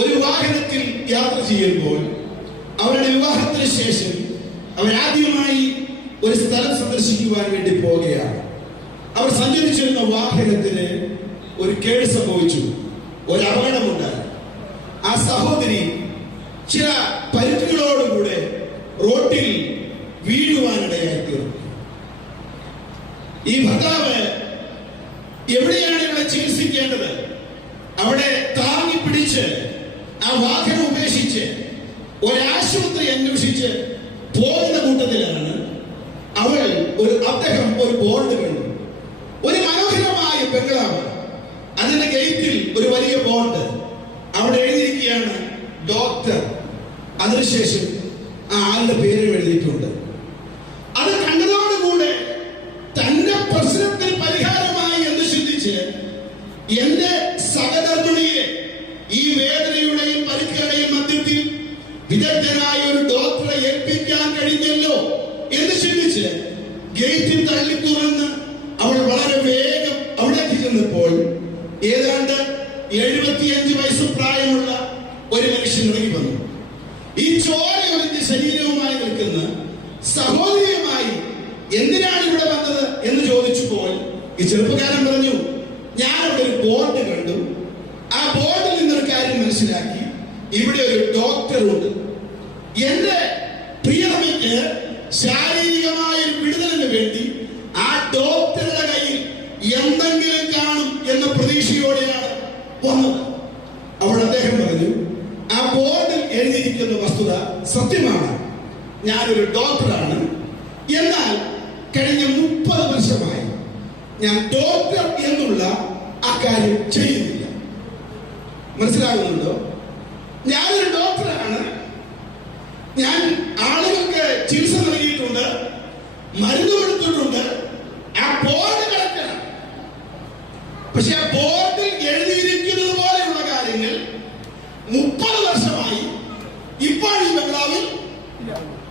ഒരു വാഹനത്തിൽ യാത്ര ചെയ്യുമ്പോൾ അവരുടെ വിവാഹത്തിന് ശേഷം അവരാദ്യമായി ഒരു സ്ഥലം സന്ദർശിക്കുവാൻ വേണ്ടി പോവുകയാണ്. അവർ സഞ്ചരിച്ചിരുന്ന വാഹനത്തിന് ഒരു കേട് സംഭവിച്ചു, ഒരു അപകടമുണ്ടായി. ആ സഹോദരി ചില പരിക്കുകളോടുകൂടെ റോട്ടിൽ വീഴുവാനിടയായിത്തീർന്നു. ഈ ഭർത്താവ് എവിടെയാണ് ഇവിടെ ചികിത്സിക്കേണ്ടത്? അവിടെ താങ്ങി പിടിച്ച് ആ വാഹനം ഉപേക്ഷിച്ച് ഒരാശുപത്രി അന്വേഷിച്ച് പോകുന്ന കൂട്ടത്തിലാണ് അദ്ദേഹം ഒരു ബോർഡ് കണ്ടു. ഒരു മനോഹരമായ ബംഗ്ലാവ്, അതിന്റെ ഗേറ്റിൽ ഒരു വലിയ ബോർഡ്, അവിടെ എഴുതിയിരിക്കുകയാണ് ഡോക്ടർ. അതിനുശേഷം ആ ആളുടെ പേര് എഴുതിയിട്ടുണ്ട്. അത് കണ്ടതോടുകൂടെ തന്റെ പ്രശ്നത്തിന് പരിഹാരമായി എന്ന് ചിന്തിച്ച് ചിന്തിച്ച് എന്റെ സഹധർമ്മിണിയെ ഈ വേദനയുടെയും പരിക്കുകളുടെയും മധ്യത്തിൽ വിദഗ്ധനായ ഒരു ഡോക്ടറെ ഏൽപ്പിക്കാൻ കഴിഞ്ഞല്ലോ എന്ന് ചിന്തിച്ച് ഗേറ്റിൽ തള്ളി തുറന്ന് അവൾ വളരെ വേഗം അവിടേക്ക് ചെന്നപ്പോൾ ഏതാണ്ട് 75 വയസ്സ് പ്രായമുള്ള ഒരു മനുഷ്യൻ ഇറങ്ങി വന്നു. ഈ ചോരയൊലിഞ്ഞ ശരീരവുമായി നിൽക്കുന്ന സഹോദരിയുമായി എന്തിനാണ് ഇവിടെ വന്നത് എന്ന് ചോദിച്ചപ്പോൾ ഈ ചെറുപ്പക്കാരൻ പറഞ്ഞു, ഞാൻ അവിടെ ഒരു ബോർഡ് കണ്ടു, ആ ബോർഡിൽ നിന്നൊരു കാര്യം മനസ്സിലാക്കി, ഇവിടെ ഒരു ഡോക്ടറുണ്ട്, എന്റെ പ്രിയതമയ്ക്ക് ശാരീരികമായ ഒരു വിടുതലിന് വേണ്ടി ആ ഡോക്ടറുടെ കയ്യിൽ എന്തെങ്കിലും കാണും എന്ന പ്രതീക്ഷയോടെയാണ് വന്നത്. അപ്പോൾ അദ്ദേഹം പറഞ്ഞു, ആ ബോർഡിൽ എഴുതിയിരിക്കുന്ന വസ്തുത സത്യമാണ്, ഞാനൊരു ഡോക്ടറാണ്, എന്നാൽ കഴിഞ്ഞ 30 വർഷമായി ഞാൻ ഡോക്ടർ എന്നുള്ള ആ കാര്യം ചെയ്യുന്നില്ല. മനസ്സിലാകുന്നുണ്ടോ? ഞാനൊരു ഡോക്ടറാണ്, ഞാൻ ആളുകൾക്ക് ചികിത്സ നൽകിയിട്ടുണ്ട്, മരുന്ന് കൊടുത്തിട്ടുണ്ട്, ആ ബോർഡ് കിടക്കണം. പക്ഷെ ആ ബോർഡിൽ എഴുതിയിരിക്കുന്നത് പോലെയുള്ള കാര്യങ്ങൾ 30 വർഷമായി ഇപ്പോൾ ഈ ബംഗ്ലാവിൽ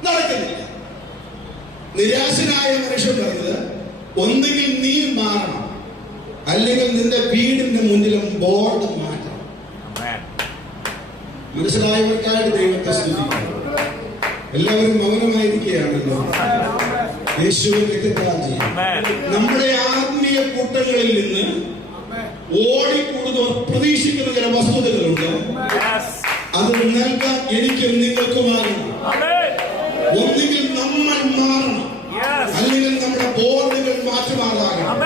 നടക്കുന്നില്ല. നിരാശനായ മനുഷ്യൻ പറഞ്ഞത്, ഒന്നുകിൽ നീ മാറണം, അല്ലെങ്കിൽ നിന്റെ വീടിന്റെ മുന്നിലും ബോർഡ് മാറ്റണം. മനസ്സിലായവർക്കായിട്ട് ദൈവത്തെ സ്തുതിക്കുന്നു. എല്ലാവരും മൗനമായിരിക്കുകയാണല്ലോ. യേശുവിനെ രക്തത്താൽ ചെയ്യും. നമ്മുടെ ആത്മീയ കൂട്ടങ്ങളിൽ നിന്ന് ഓടിക്കൂടുന്നവർ പ്രതീക്ഷിക്കുന്ന ചില വസ്തുതകളുണ്ട്. അത് നൽകാൻ എനിക്കും നിങ്ങൾക്കുമാകണം. ഒന്നുകിൽ നമ്മൾ മാറണം, അല്ലെങ്കിൽ നമ്മുടെ ബോർഡുകൾ മാറ്റുമാറാകണം.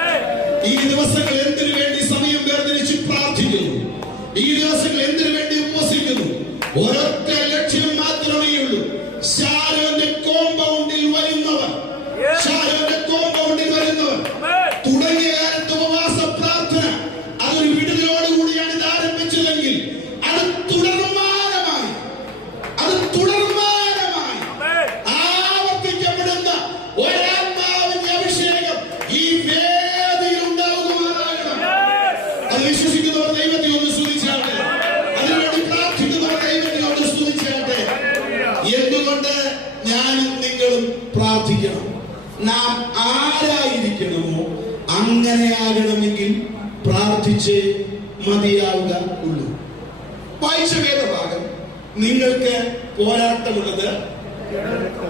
ഈ ദിവസങ്ങൾ എന്തിനു വേണ്ടി സമയം വേർതിരിച്ച് പ്രാർത്ഥിക്കുന്നു, ഈ ദിവസങ്ങൾ എന്തിനു വേണ്ടി ഉപവസിക്കുന്നു? ഒരൊറ്റ ലക്ഷ്യം മാത്രമേ ഉള്ളൂ. ശാരോന്റെ കോമ്പൗണ്ടിൽ വരുന്നവർ, ശാരോന്റെ കോമ്പൗണ്ടിൽ വരുന്നവർ തുടങ്ങിയ കാലത്ത് ഉപവാസ പ്രാർത്ഥന അതൊരു വിടുതലോടുകൂടിയാണ് ഇത് ആരംഭിച്ചതെങ്കിൽ അത് തുടർമാനമായി ആവർത്തിക്കപ്പെടുന്ന ഒരാത്മാവിന്റെ അഭിഷേകം ഈ വേദിയിൽ ഉണ്ടാകുമാറാകണം. അത് വിശ്വസിക്കുന്നവർ ദൈവത്തെ ഒന്ന് സ്തുതിച്ചാട്ടെ, അതിനുവേണ്ടി പ്രാർത്ഥിക്കുന്നവർ ദൈവത്തെ ഒന്ന് സ്തുതിച്ചാട്ടെ. എന്തുകൊണ്ട് ഞാനും നിങ്ങളും പ്രാർത്ഥിക്കണം? നാം ആരായിരിക്കണമോ അങ്ങനെയാകണമെങ്കിൽ പ്രാർത്ഥിച്ചേ മതിയാവുക ഉള്ളൂ. വായിച്ച വേദഭാഗം, നിങ്ങൾക്ക് പോരാട്ടമുള്ളത്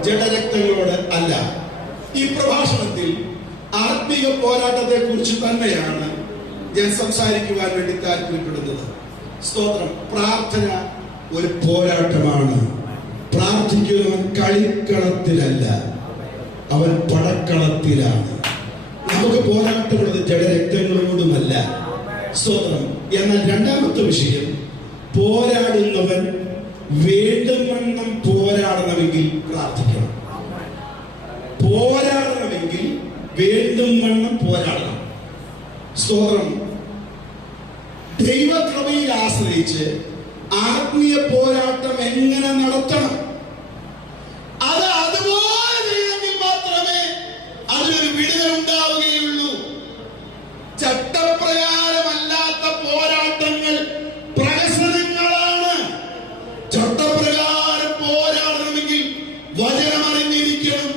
ജഡരക്തങ്ങളോട് അല്ല. ഈ പ്രഭാഷണത്തിൽ ആത്മീക പോരാട്ടത്തെ കുറിച്ച് തന്നെയാണ് ഞാൻ സംസാരിക്കുവാൻ വേണ്ടി താല്പര്യപ്പെടുന്നത്. സ്തോത്രം. പ്രാർത്ഥന ഒരു പോരാട്ടമാണ്. പ്രാർത്ഥിക്കുന്നവൻ കളിക്കളത്തിലല്ല, അവൻ പടക്കളത്തിലാണ്. നമുക്ക് പോരാട്ടമുള്ളത് ജഡരക്തങ്ങളോടുമല്ല. സ്തോത്രം. എന്നാൽ രണ്ടാമത്തെ വിഷയം, പോരാടുന്നവൻ വേണ്ടുവണ്ണം പോരാടണമെങ്കിൽ പ്രാർത്ഥിക്കണം. പോരാടണമെങ്കിൽ വേണ്ടുവണ്ണം പോരാടണം. സ്തോത്രം. ദൈവകൃപയിൽ ആശ്രയിച്ച് ആത്മീയ പോരാട്ടം എങ്ങനെ നടത്തണം, അത് അതുപോലെ ചെയ്തെങ്കിൽ മാത്രമേ അതിനൊരു വിടുതൽ ഉണ്ടാവുകയുള്ളൂ. ചട്ടപ്രകാരമല്ലാത്ത പോരാട്ടങ്ങൾ പ്രഹസനങ്ങളാണ്. ചട്ടപ്രകാരം പോരാടണമെങ്കിൽ വചനമറിഞ്ഞിരിക്കണം,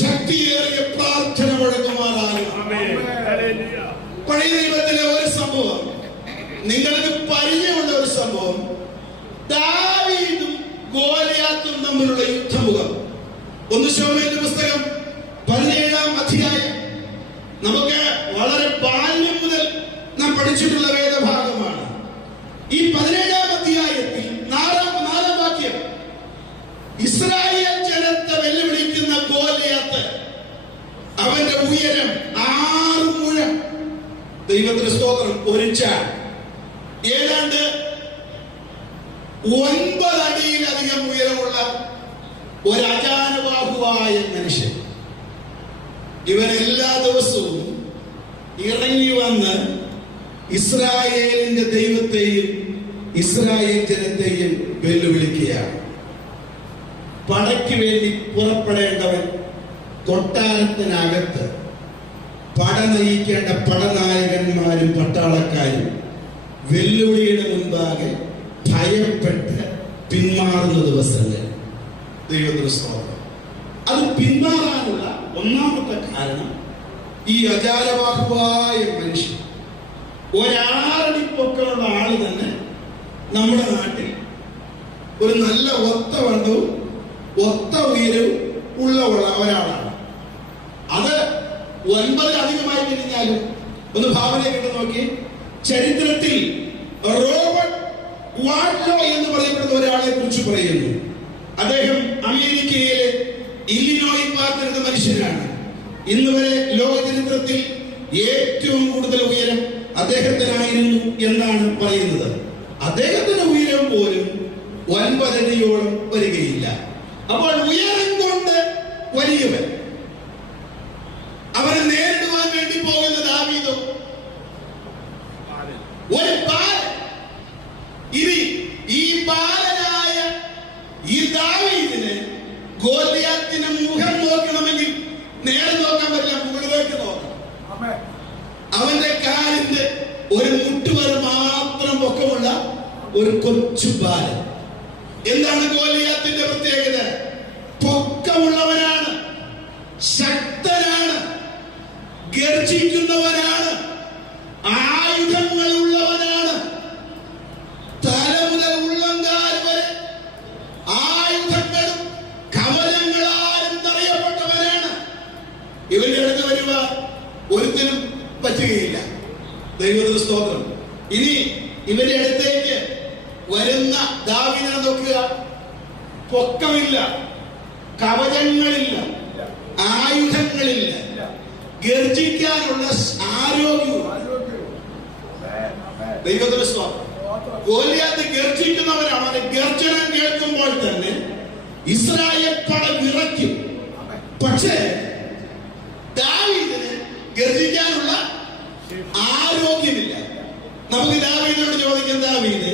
ശക്തിയേറിയ പ്രാർത്ഥന മുഴങ്ങുമാറാകണം. പഴയ നിയമത്തിലെ ഒരു സംഭവം, നിങ്ങൾക്ക് പരിചയമുള്ള ഒരു സംഭവം, ദാവീദും ഗോലിയാത്തും തമ്മിലുള്ള യുദ്ധമുഖം. 1 ശമൂവേലിന്റെ പുസ്തകം 17-ാം അധ്യായം നമുക്ക് വളരെ ബാല്യം മുതൽ നാം പഠിച്ചിട്ടുള്ള വേദഭാഗമാണ്. ഈ 17-ാം അധ്യായത്തിൽ 4-ാം വാക്യം, ഇസ്രായേൽ ജനത്തെ വെല്ലുവിളിക്കുന്ന ഗോലിയാത്ത്, അവന്റെ ഉയരം 6 മുഴം. ദൈവത്തിന്റെ സ്തോത്രം. ഒരു ചാൻ ഏതാണ്ട് 9 അടിയിലധികം ഉയരമുള്ള ഒരു അജാനുബാഹുവായ മനുഷ്യൻ. ഇവൻ എല്ലാ ദിവസവും ഇറങ്ങി വന്ന് ഇസ്രായേലിന്റെ ദൈവത്തെയും ഇസ്രായേൽ ജനത്തെയും വെല്ലുവിളിക്കുകയാണ്. പടയ്ക്ക് വേണ്ടി പുറപ്പെടേണ്ടവൻ കൊട്ടാരത്തിനകത്ത് പട നയിക്കേണ്ട പടനായകന്മാരും പട്ട വെല്ലുവിളിയുടെ മുൻപാകെ ഭയപ്പെട്ട് പിന്മാറുന്ന ദിവസങ്ങൾ. ദൈവത്തിന് സ്തോത്രം. അത് പിന്മാറാനുള്ള ഒന്നാമത്തെ കാരണം ഈ അജാലബാഹുവായ മനുഷ്യൻ, ഒരാളടി പൊക്കമുള്ള ആള് തന്നെ നമ്മുടെ നാട്ടിൽ ഒരു നല്ല ഒത്ത വണ്ണവും ഒത്ത ഉയരവും ഉള്ള ഒരാളാണ്. അത് 9 അധികമായി കഴിഞ്ഞാലും ഒന്ന് ഭാവന കേട്ട് നോക്കി. ചരിത്രത്തിൽ റോബർട്ട് വാഡ്ലോ എന്ന് പറയപ്പെടുന്ന ഒരാളെ കുറിച്ച് പറയുന്നു. അദ്ദേഹം അമേരിക്കയിലെ ഇല്ലിനോയി പാർട്ടിയുടെ മനുഷ്യനാണ്. ഇന്ന് വരെ ലോക ചരിത്രത്തിൽ ഏറ്റവും കൂടുതൽ ഉയരം അദ്ദേഹത്തിനായിരുന്നു എന്നാണ് പറയുന്നത്. അദ്ദേഹത്തിന്റെ ഉയരം പോലും 9 അടിയോളം വരികയില്ല. അപ്പോൾ ഉയരം കൊണ്ട് വലിയവൻ, അവനെ നേരിടുവാൻ വേണ്ടി പോകുന്ന ദാവീദോ ഒരു ബാലൻ. ഇനി ഈ ബാലനായ ഈ ദാവീദിന് ഗോലിയാത്തിനെ മുഖം നോക്കണമെങ്കിൽ നേരെ നോക്കാൻ പറ്റില്ല, മുകളിലേക്ക് നോക്കണം. അവന്റെ കാലിന്റെ ഒരു മുട്ടുവരെ മാത്രം പൊക്കമുള്ള ഒരു കൊച്ചു ബാലൻ. എന്താണ് ഗോലിയാത്തിന്റെ പ്രത്യേകത? പൊക്കമുള്ളവനാണ്, ശക്തനാണ്, ഗർജിക്കുന്നവനാണ്, ആയുധങ്ങളുള്ളവനാണ്. തല മുതൽ ഉള്ളങ്കാൽ വരെ ആയുധങ്ങളും കവചങ്ങളാലും നിറയപ്പെട്ടവനാണ്. ഇവന്റെ അടുത്ത് വരുവാൻ ഒരുത്തിനും പറ്റുകയില്ല. ദൈവത്തിന്റെ സ്തോത്രം. ഇനി ഇവന്റെ അടുത്തേക്ക് വരുന്ന ദാവീദിനെ നോക്കുക. പൊക്കമില്ല, കവചങ്ങളില്ല, ആയുധങ്ങളില്ല, ഗർജിക്കാനുള്ള ആരോഗ്യവും. ദൈവത്തിന്റെ സ്തോത്രം. ഗോലിയാത്ത് ഗർജിക്കുന്നവരാണ്. അവന്റെ ഗർജനം കേൾക്കുമ്പോൾ തന്നെ ഇസ്രായേൽ പട വിറയ്ക്കും. പക്ഷേ ദാവീദിന് ഗർജിക്കാനുള്ള ആരോഗ്യമില്ല. നമുക്ക് ദാവീദിനോട് ചോദിക്കാം, ദാവീദ്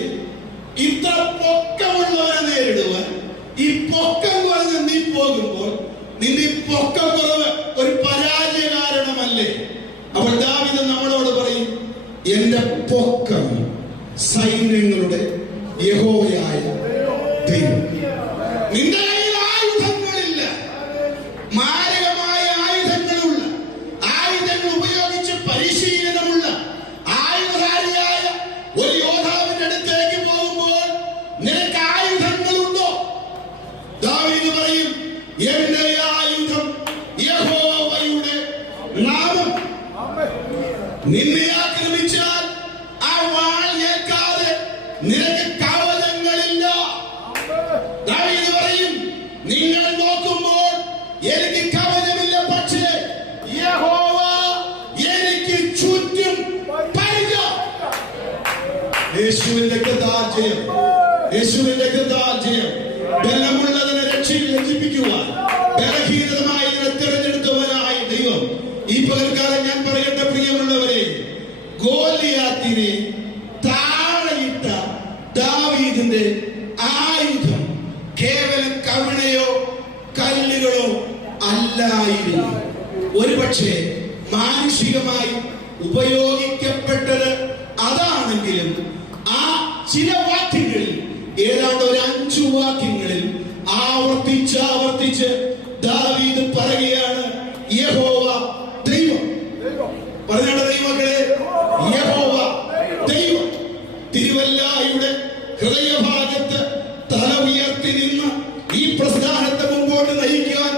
ഇത്ര പൊക്കമുള്ളവരെ നേരിടുവാൻ ഈ പൊക്കം കുറഞ്ഞ് നീ പോകുമ്പോൾ നിന്റെ പൊക്കക്കുറവ് ഒരു പരാജയ കാരണമല്ലേ? അപ്പോൾ ദാവീദ് നമ്മളോട് പറയും, എന്റെ പൊക്കം സൈന്യങ്ങളുടെ യഹോവയായ ദൈവം. നിന്റെ കയ്യിൽ ആയുധങ്ങളില്ല, മാരകമായ ആയുധങ്ങളുള്ള, ആയുധങ്ങൾ ഉപയോഗിച്ച് പരിശീലനമുള്ള ആയുധധാരിയായ ഒരു യോദ്ധാവിന്റെ അടുത്തേക്ക് പോകുമ്പോൾ നിനക്ക് ആയുധങ്ങളുണ്ടോ? ദാവീദ് പറയും, എന്റെ ആയുധം യഹോവയുടെ നാമം. നിന്നെ ആക്രമിച്ചാൽ ആ വാൾ ഏൽക്കാതെ നിനക്ക് കവചങ്ങളില്ല. ദാവീദ് പറയും, നിങ്ങൾ നോക്കുമ്പോൾ എനിക്ക് കവചമില്ല, പക്ഷേ യഹോവ എനിക്ക് ചുറ്റും പരിചയം. യേശുവിന്റെ കൃതാജയം, യേശുവിന്റെ കൃതാജയം. ബലമുള്ളതിനെ രക്ഷിപ്പിക്കുവാൻ ബലഹീനതമായി തിരഞ്ഞെടുത്തവനായ ദൈവം. ഈ പകൽക്കാലം ഞാൻ പറയട്ടെ പ്രിയമുള്ളവരെ, ഗോലിയാത്തിനെ താഴെയിട്ട ദാവീദിന്റെ ആയുധം കേവലം കവണയോ കല്ലുകളോ അല്ലായിരുന്നു. ഒരുപക്ഷെ മാനുഷികമായി ഉപയോഗിക്കപ്പെട്ടത് അതാണെങ്കിലും ആ ചില വാക്യങ്ങളിൽ, ഏതാണ്ട് ഒരു 5 വാക്യങ്ങളിൽ ആവർത്തിച്ച് ദാവീദ് പറയുകയാണ്, യഹോവ ദൈവം. പറഞ്ഞ ദൈവങ്ങളെ, യഹോവ ദൈവം. തിരുവല്ലായുടെ ഹൃദയഭാഗത്ത് തല ഉയർത്തി നിന്ന് ഈ പ്രസ്ഥാനത്തെ മുമ്പോട്ട് നയിക്കാൻ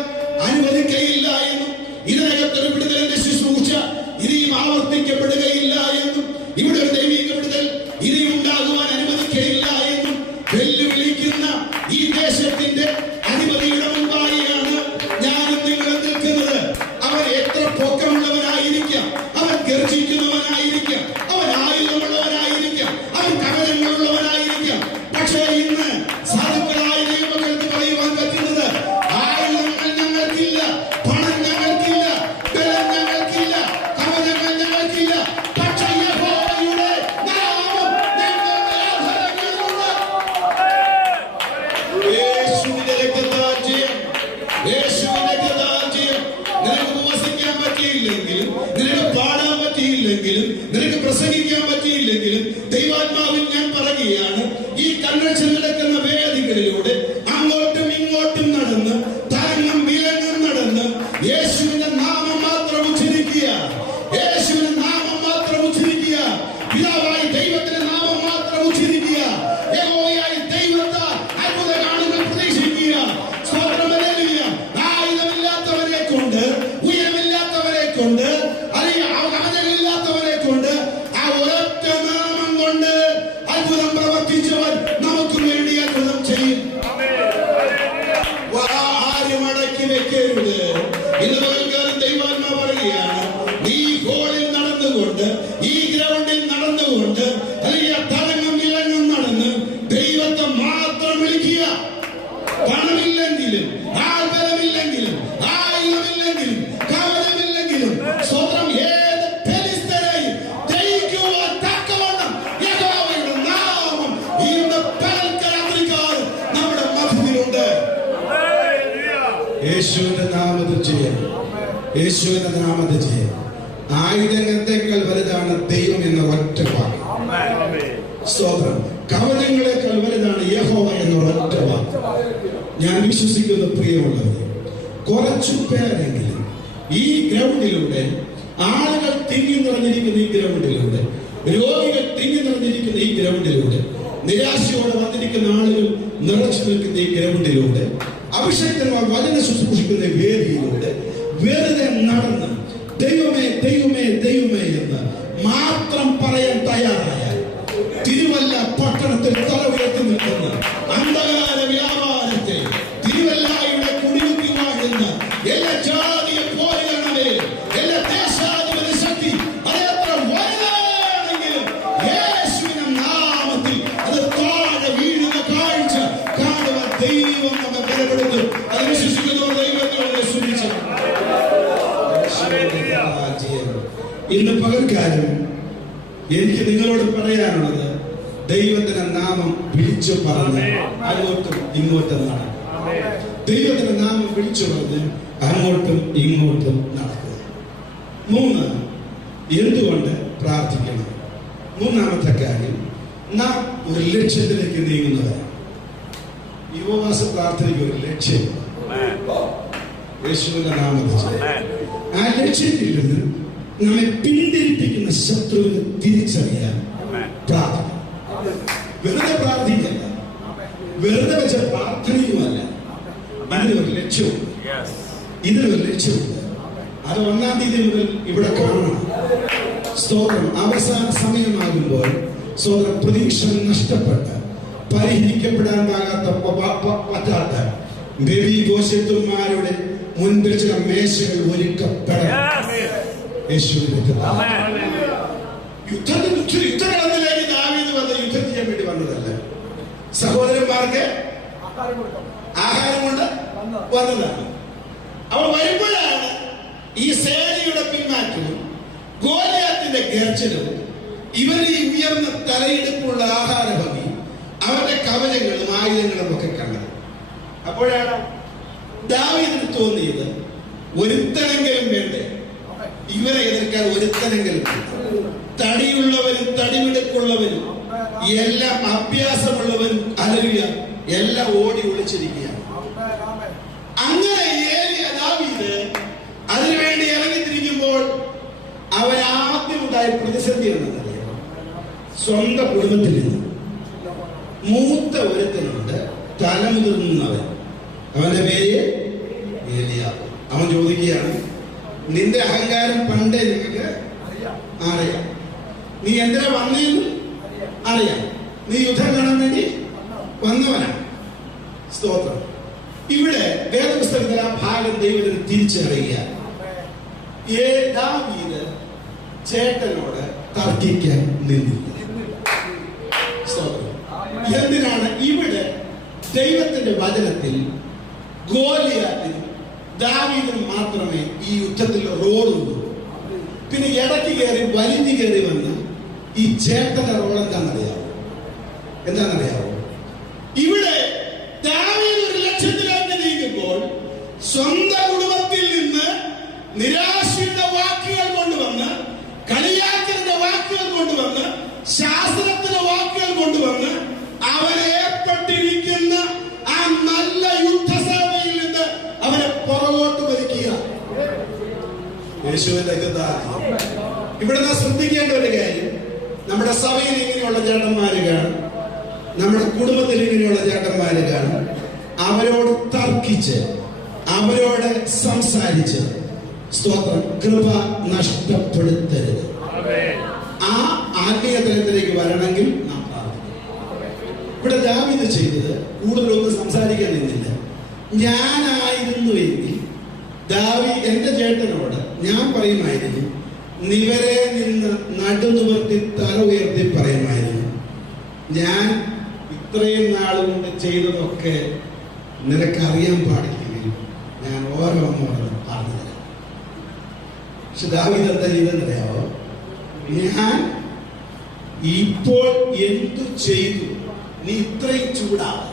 അനുവദിക്കയില്ല എന്നും ഇതിനകത്തൊരു വിടുതലിന്റെ ശുശ്രൂഷ ഇനിയും ആവർത്തിക്കപ്പെടുകയില്ല എന്നും ഇവിടെ ഒരു ദൈവിക വിടുതൽ ഇനിയും ഉണ്ടാകുവാൻ അനുവദിക്കയില്ല എന്നും വെല്ലുവിളിക്കുന്ന ഈ ദേശത്തിന്റെ അധിപതിയുടെ മുൻപാകെയാണ് ഞാനും നിങ്ങളും നിൽക്കുന്നത്. അവൻ എത്ര പൊക്കമുള്ളവനായിരിക്കാം, അവൻ ഗർജിക്കുന്നവനായിരിക്കാം, അവൻ ആയുധമുള്ളവനായിരിക്കാം, അവൻ കവചങ്ങളുള്ളവനായിരിക്കാം. പക്ഷേ ഇന്ന് സാധുക്കളായ ദൈവമക്കൾക്ക് പറയുവാൻ പറ്റുന്നത്, ആയുധങ്ങൾ ഞങ്ങൾക്കില്ല, പണം ഞങ്ങൾക്കില്ല, ബലം ഞങ്ങൾക്കില്ല, കവചങ്ങൾ ഞങ്ങൾക്കില്ല, പക്ഷേ യഹോവയുടെ പ്രസംഗിക്കാൻ പറ്റിയില്ലെങ്കിലും ദൈവാത്മാവിൽ ഞാൻ പറയുകയാണ്, ഈ കൺവെൻഷൻ നടക്കുന്ന വേദികളിലൂടെ അങ്ങോട്ടും ഇങ്ങോട്ടും നടന്ന് തരങ്ങും വിലങ്ങും നടന്ന് യേശുവിന്റെ നാമം മാത്രം ഉച്ചരിക്കുക, യേശുവിന്റെ നാമം മാത്രം ഉച്ചരിക്കുക, പിതാവായി ദൈവത്തിന്റെ നാമം മാത്രം ഉച്ചരിക്കുക, യഹോവയായ ദൈവത്താൽ അത്ഭുത കാണുകൾ പ്രതീക്ഷിക്കുക. സ്തോത്രം, ഹല്ലേലൂയ. ആയുധമില്ലാത്തവരെ കൊണ്ട്, ഉയരമില്ലാത്തവരെ കൊണ്ട്, അവതരില്ലാത്തവരെ കൊണ്ട്, ആ ഒരൊറ്റ നാമം കൊണ്ട് അത്ഭുതം പ്രവർത്തിച്ചവൻ നമുക്ക് വേണ്ടി അത്ഭുതം ചെയ്യും. ആരും അടക്കി വെക്കരുത്. ഇന്ന് പകൽക്കാലം ദൈവാത്മാ പറയുകയാണ്, നീ ഹോളിൽ നടന്നുകൊണ്ട്, ഈ ഗ്രൗണ്ടിൽ നടന്നുകൊണ്ട്, അല്ലെങ്കിൽ തലങ്ങും വിലങ്ങും നടന്ന് ദൈവത്തെ മാത്രം വിളിക്കുക. പണമില്ലെങ്കിലും, ആൾബലമില്ലെങ്കിലും, ആയുധമില്ലെങ്കിലും, കവചമില്ലെങ്കിലും, സ്വന്തം ഏത് ഫെലിസ്ത്യരെയും ജയിക്കുവാൻ തക്കവണ്ണം യഹോവയുടെ നാമം ഇന്ന് പകൽക്കാലം നമ്മുടെ മധ്യത്തിലുണ്ട്. യേശുവിന്റെ നാമത്തിൽ ചെയ്യാം, യേശുവിന്റെ നാമത്തിൽ ചെയ്യാം. ആയുധങ്ങളെക്കാൾ വലുതാണ് ദൈവം എന്ന ഒറ്റ വാക്ക്. സ്തോത്രം. കവചങ്ങളെക്കാൾ വലുതാണ് യഹോവ എന്ന ഒറ്റ വാക്ക്. ഞാൻ വിശ്വസിക്കുന്ന പ്രിയമുള്ളവരെ, കുറച്ചു പേരെങ്കിലും ഈ ഗ്രൗണ്ടിലൂടെ, ആളുകൾ തിങ്ങി നിറഞ്ഞിരിക്കുന്ന ഈ ഗ്രൗണ്ടിലൂടെ, രോഗികൾ തിങ്ങി നിറഞ്ഞിരിക്കുന്ന ഈ ഗ്രൗണ്ടിലൂടെ, നിരാശയോടെ വന്നിരിക്കുന്ന ആളുകൾ നിറച്ചു നിൽക്കുന്ന ഈ ഗ്രൗണ്ടിലൂടെ, അഭിഷേകന്മാർ വചന ശുശ്രൂഷിക്കുന്ന വേദിയിലൂടെ വെറുതെ നടന്ന് ദൈവമേ ദൈവമേ ദൈവമേ എന്ന് മാത്രം പറയാൻ തയ്യാറായാൽ, തിരുവല്ല പട്ടണത്തിൽ തല ഉയർത്തി നിൽക്കുന്ന അന്ധകാര വ്യാപാരത്തെ തിരുവല്ലായുടെ കുടികുത്തി വാഴുന്ന എല്ലാ ജാതിയെ പോലെയാണവേ, എല്ലാ ദേശാധിപതി ശക്തി അതെത്ര വലുതാണെങ്കിലും യേശുവിന്റെ നാമത്തിൽ അത് താഴെ വീഴുന്ന കാഴ്ച കാണുവാൻ ദൈവം നമ്മെ ബലപ്പെടുത്തും. അത് വിശ്വസിക്കുന്നവർ ദൈവത്തോടെ സ്തുതിച്ചു. ഇന്ന് പകൽക്കാലം എനിക്ക് നിങ്ങളോട് പറയാനുള്ളത്, ദൈവത്തിന്റെ നാമം വിളിച്ചു പറഞ്ഞ് അങ്ങോട്ടും ഇങ്ങോട്ടും നടക്കും. ദൈവത്തിന്റെ നാമം വിളിച്ചു പറഞ്ഞ് അങ്ങോട്ടും ഇങ്ങോട്ടും നടക്കുക. 3, എന്തുകൊണ്ട് പ്രാർത്ഥിക്കണം? മൂന്നാമത്തെ കാര്യം, നാം ഒരു ലക്ഷ്യത്തിലേക്ക് നീങ്ങുന്നവരാണ്. ഈ ഉപവാസ പ്രാർത്ഥനയ്ക്ക് ഒരു ലക്ഷ്യം, യേശുവിന്റെ നാമത്തിൽ. ആ ലക്ഷ്യത്തിൽ നിന്ന് നമ്മെ പിന്തിരിപ്പിക്കുന്ന ശത്രുവിനെ തിരിച്ചറിയാൻ പ്രാർത്ഥന. വെറുതെ പ്രാർത്ഥിക്കല്ല, വെറുതെ വെച്ച പ്രാർത്ഥനയുമല്ല. ഇതിനൊരു ലക്ഷ്യമുണ്ട്, ഇതിനൊരു ലക്ഷ്യമുണ്ട്. അത് 1-ാം തീയതി മുതൽ ഇവിടെ കാണണം. സ്തോത്രം. അവസാന സമയമാകുമ്പോൾ സ്തോത്രം, പ്രതീക്ഷ നഷ്ടപ്പെട്ട, പരിഹരിക്കപ്പെടാൻ പറ്റാത്ത ബേബി ഗോശത്തുമാരുടെ മുൻപിൽ ചില മേശകൾ ഒരുക്കപ്പെടണം. യുദ്ധകളത്തിലേക്ക് ദാവീദ് വന്ന് യുദ്ധം ചെയ്യാൻ വേണ്ടി വന്നതല്ല, സഹോദരന്മാർക്ക് ആഹാരം കൊണ്ട് വന്നതാണ്. അവൾ വരുമ്പോഴാണ് ഈ സേനയുടെ പിന്മാറ്റവും ഗോലിയാത്തിന്റെ ഗർജനവും ഇവരുടെ ഈ ഉയർന്ന തലയെടുപ്പുള്ള ആഹാരഭംഗി, അവരുടെ കവചങ്ങളും ആയുധങ്ങളും ഒക്കെ കണ്ടത്. അപ്പോഴാണ് ദാവീദിന് തോന്നിയത്, ഒരുത്തനെങ്കിലും വേണ്ടേ ഇവരെ എതിർക്കാൻ, ഒരുത്തനെങ്കിലും. തടിയുള്ളവരും തടിമിടുക്കുള്ളവരും എല്ലാം അഭ്യാസമുള്ളവരും ഹല്ലേലൂയ എല്ലാം ഓടി ഒളിച്ചിരിക്കുകയാണ്. അങ്ങനെ ദാവീദ് അതിനുവേണ്ടി ഇറങ്ങിത്തിരിക്കുമ്പോൾ അവരാദ്യമുണ്ടായ പ്രതിസന്ധി എന്നറിയാം. സ്വന്തം കുടുംബത്തിൽ നിന്ന് മൂത്ത ഒരുത്തനുണ്ട്, തലമുതിർന്നവൻ. അവന്റെ പേര് ഏലിയാവ്. അവൻ ചോദിക്കുകയാണ്, നിന്റെ അഹങ്കാരം പണ്ടേ നിങ്ങൾക്ക് അറിയാം, നീ എന്തിനാ വന്നേന്ന് അറിയാം, നീ യുദ്ധം കാണാൻ വേണ്ടി വന്നവനാണ്. സ്തോത്രം. ഇവിടെ വേദപുസ്തകത്തിൽ ആ ഭാഗം ദൈവത്തിന് തിരിച്ചറിയുക. ദാവീദ് ചേട്ടനോട് തർക്കിക്കാൻ നിന്നില്ല. സ്തോത്രം. എന്തിനാണ്? ഇവിടെ ദൈവത്തിന്റെ വചനത്തിൽ ഗോലിയാത്തിനും ദാവീദിനും മാത്രമേ ഈ യുദ്ധത്തിൽ റോളുള്ളൂ. പിന്നെ ഇടയ്ക്ക് കയറി വലിഞ്ഞു കയറി വന്ന് ഈ ചേട്ടന്റെ റോൾ എന്താണെന്നറിയാവോ? ഇവിടെ ദാവീദ് ഒരു ലക്ഷ്യത്തിലേക്ക് നീങ്ങുമ്പോൾ സ്വന്തം കുടുംബത്തിൽ നിന്ന് നിരാശയുടെ വാക്കുകൾ കൊണ്ടുവന്ന്, കളിയാക്കലിന്റെ വാക്കുകൾ കൊണ്ടുവന്ന് ശാസ്ത്രത്തിന് വാക്കുകൾ കൊണ്ടുവന്ന് അവനെ ഏർപ്പെട്ടിരിക്കുന്ന ആ നല്ല യുദ്ധസേവയിൽ നിന്ന് അവനെ പുറകോട്ട് വലിക്കുക. യേശുവിന്റെ ഇവിടെ നാം ശ്രദ്ധിക്കേണ്ട ഒരു കാര്യം, നമ്മുടെ സഭയിൽ ഇങ്ങനെയുള്ള ചേട്ടന്മാര് കാണും, നമ്മുടെ കുടുംബത്തിൽ ഇങ്ങനെയുള്ള ചേട്ടന്മാര് കാണും. അവരോട് തർക്കിച്ച്, അവരോട് സംസാരിച്ച്, സ്തോത്രം, കൃപ നഷ്ടപ്പെടുത്തരുത്. ആ ആത്മീയ തലത്തിലേക്ക് വരണമെങ്കിൽ നാം പ്രാർത്ഥിക്കണം. ഇവിടെ ദാവീദ് ചെയ്തത് കൂടുതലൊന്നും സംസാരിക്കാൻ നിന്നില്ല. ഞാനായിരുന്നുവെങ്കിൽ എന്റെ ചേട്ടനോട് ഞാൻ പറയുമായിരുന്നു, നിവരെ നിന്ന് നടുനിവർത്തി തല ഉയർത്തി പറയുമായിരുന്നു, ഞാൻ ഇത്രയും നാളുകൊണ്ട് ചെയ്തതൊക്കെ നിനക്കറിയാൻ പാടില്ലെങ്കിൽ ഞാൻ ഓരോന്നോടും പറഞ്ഞു തരാം. പക്ഷെ ദാവീദ് എന്താ ചെയ്തെന്നറിയാവോ? ഞാൻ ഇപ്പോൾ എന്തു ചെയ്തു? നീ ഇത്രയും ചൂടാവാ,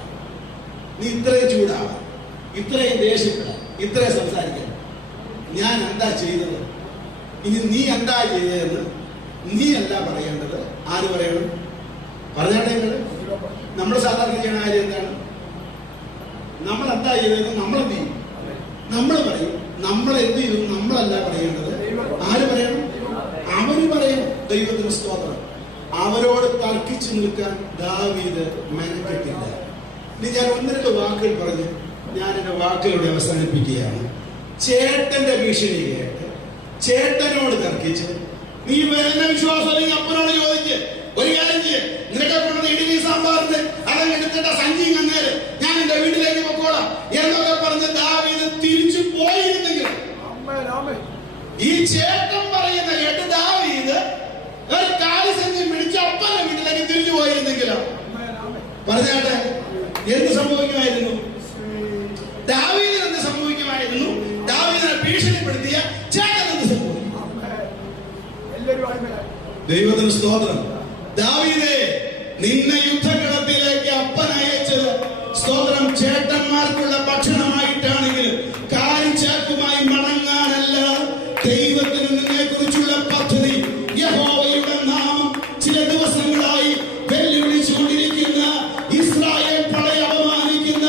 ഇത്രയും ദേഷ്യപ്പെടാം, ഇത്രയും സംസാരിക്കണം. ഞാൻ എന്താ ചെയ്തത്? ഇനി നീ എന്താ ചെയ്തതെന്ന് നീ അല്ല പറയേണ്ടത്. ആര് പറയണം? പറഞ്ഞാട്ടെ. നമ്മൾ സാധാരണ ചെയ്യണ കാര്യം എന്താണ്? നമ്മൾ എന്താ ചെയ്തതെന്ന് നമ്മൾ എന്ത് ചെയ്യും? നമ്മൾ പറയും. നമ്മൾ എന്ത് ചെയ്തു? നമ്മളല്ല പറയേണ്ടത്. ആര് പറയണം? അവര് പറയണം. ദൈവത്തിന് സ്തോത്രം. അവരോട് തർക്കിച്ചു നിൽക്കാൻ ദാവീദ് മെനക്കെട്ടില്ല. ഇനി ഞാൻ ഒന്ന് രണ്ട് വാക്കുകൾ പറഞ്ഞ് ഞാൻ എന്റെ വാക്കുകളുടെ അവസാനിപ്പിക്കുകയാണ്. ചേട്ടന്റെ ഭീഷണി കേട്ട് ചേട്ടനോട് തർക്കിച്ച്, നീ വരുന്ന വിശ്വാസം അല്ലെങ്കിൽ അപ്പനോട് ചോദിച്ച്, ഒരു കാര്യം ചെയ്യ്, നിനക്കെ കൊണ്ടത് ഇഡലി സാമ്പാറിന് അതങ്ങ് എടുത്തിട്ട് സഞ്ചി അങ്ങേര് ഞാൻ എന്റെ വീട്ടിലേക്ക് പൊക്കോളാം എന്നൊക്കെ പറഞ്ഞ് ദാവീദ് തിരിച്ചു പോയിരുന്നെങ്കിൽ, ഈ ചേട്ടൻ പറയുന്ന കേട്ട് ദാവീദ് ഒരു കാലി സഞ്ചി പിടിച്ച് അപ്പന്റെ വീട്ടിലേക്ക് തിരിച്ചു പോയിരുന്നെങ്കിലോ? പറഞ്ഞാട്ടെ, എന്ത് സംഭവിക്കുമായിരുന്നു? ദാവീദിന് എന്ത് സംഭവിക്കുമായിരുന്നു? ദാവീദിനെ ഭീഷണിപ്പെടുത്തിയ ചേട്ടൻ എന്ത് സംഭവിക്കും? ദൈവത്തിന് സ്തോത്രം. ദാവീദേ, നിന്നെ യുദ്ധകളത്തിലേക്ക് അപ്പൻ അയച്ചത് സ്തോത്രം ചേട്ടന്മാർക്കുള്ള ഭക്ഷണമായിട്ടാണെങ്കിലും കാലിച്ചാക്കുമായി മടങ്ങാനല്ല. ദൈവത്തിന് നിന്നെ കുറിച്ചുള്ള പദ്ധതി, യഹോവയുടെ നാമം ചില ദിവസങ്ങളായി വെല്ലുവിളിച്ചുകൊണ്ടിരിക്കുന്ന, ഇസ്രായേൽ പടയെ അപമാനിക്കുന്ന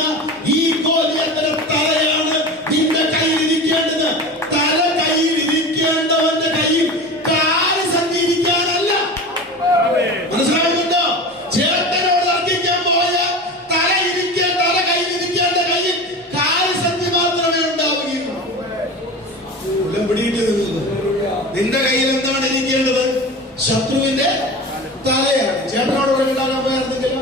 ഈ ഗോലിയത്തിന്റെ തലയാണ് നിന്റെ കയ്യിലിരിക്കേണ്ടത്. തല കയ്യിലിരിക്കേണ്ടവന്റെ കയ്യിൽ കാല് സഞ്ചരിക്കാനല്ല. മനസ്സിലാവുന്നുണ്ടോ? ചേട്ടനോട് തർക്കിക്കാൻ പോയ തല കയ്യിലിരിക്കേണ്ട കയ്യിൽ കാല് സന്ധി മാത്രമേ ഉണ്ടാവുകയുള്ളൂ. പിടിയിട്ട് നിന്റെ കയ്യിൽ എന്താണ് ഇരിക്കേണ്ടത്? ശത്രുവിന്റെ തലയാണ്. ചേട്ടനോട് ഉണ്ടാകാൻ പോയായിരുന്നെങ്കിലോ,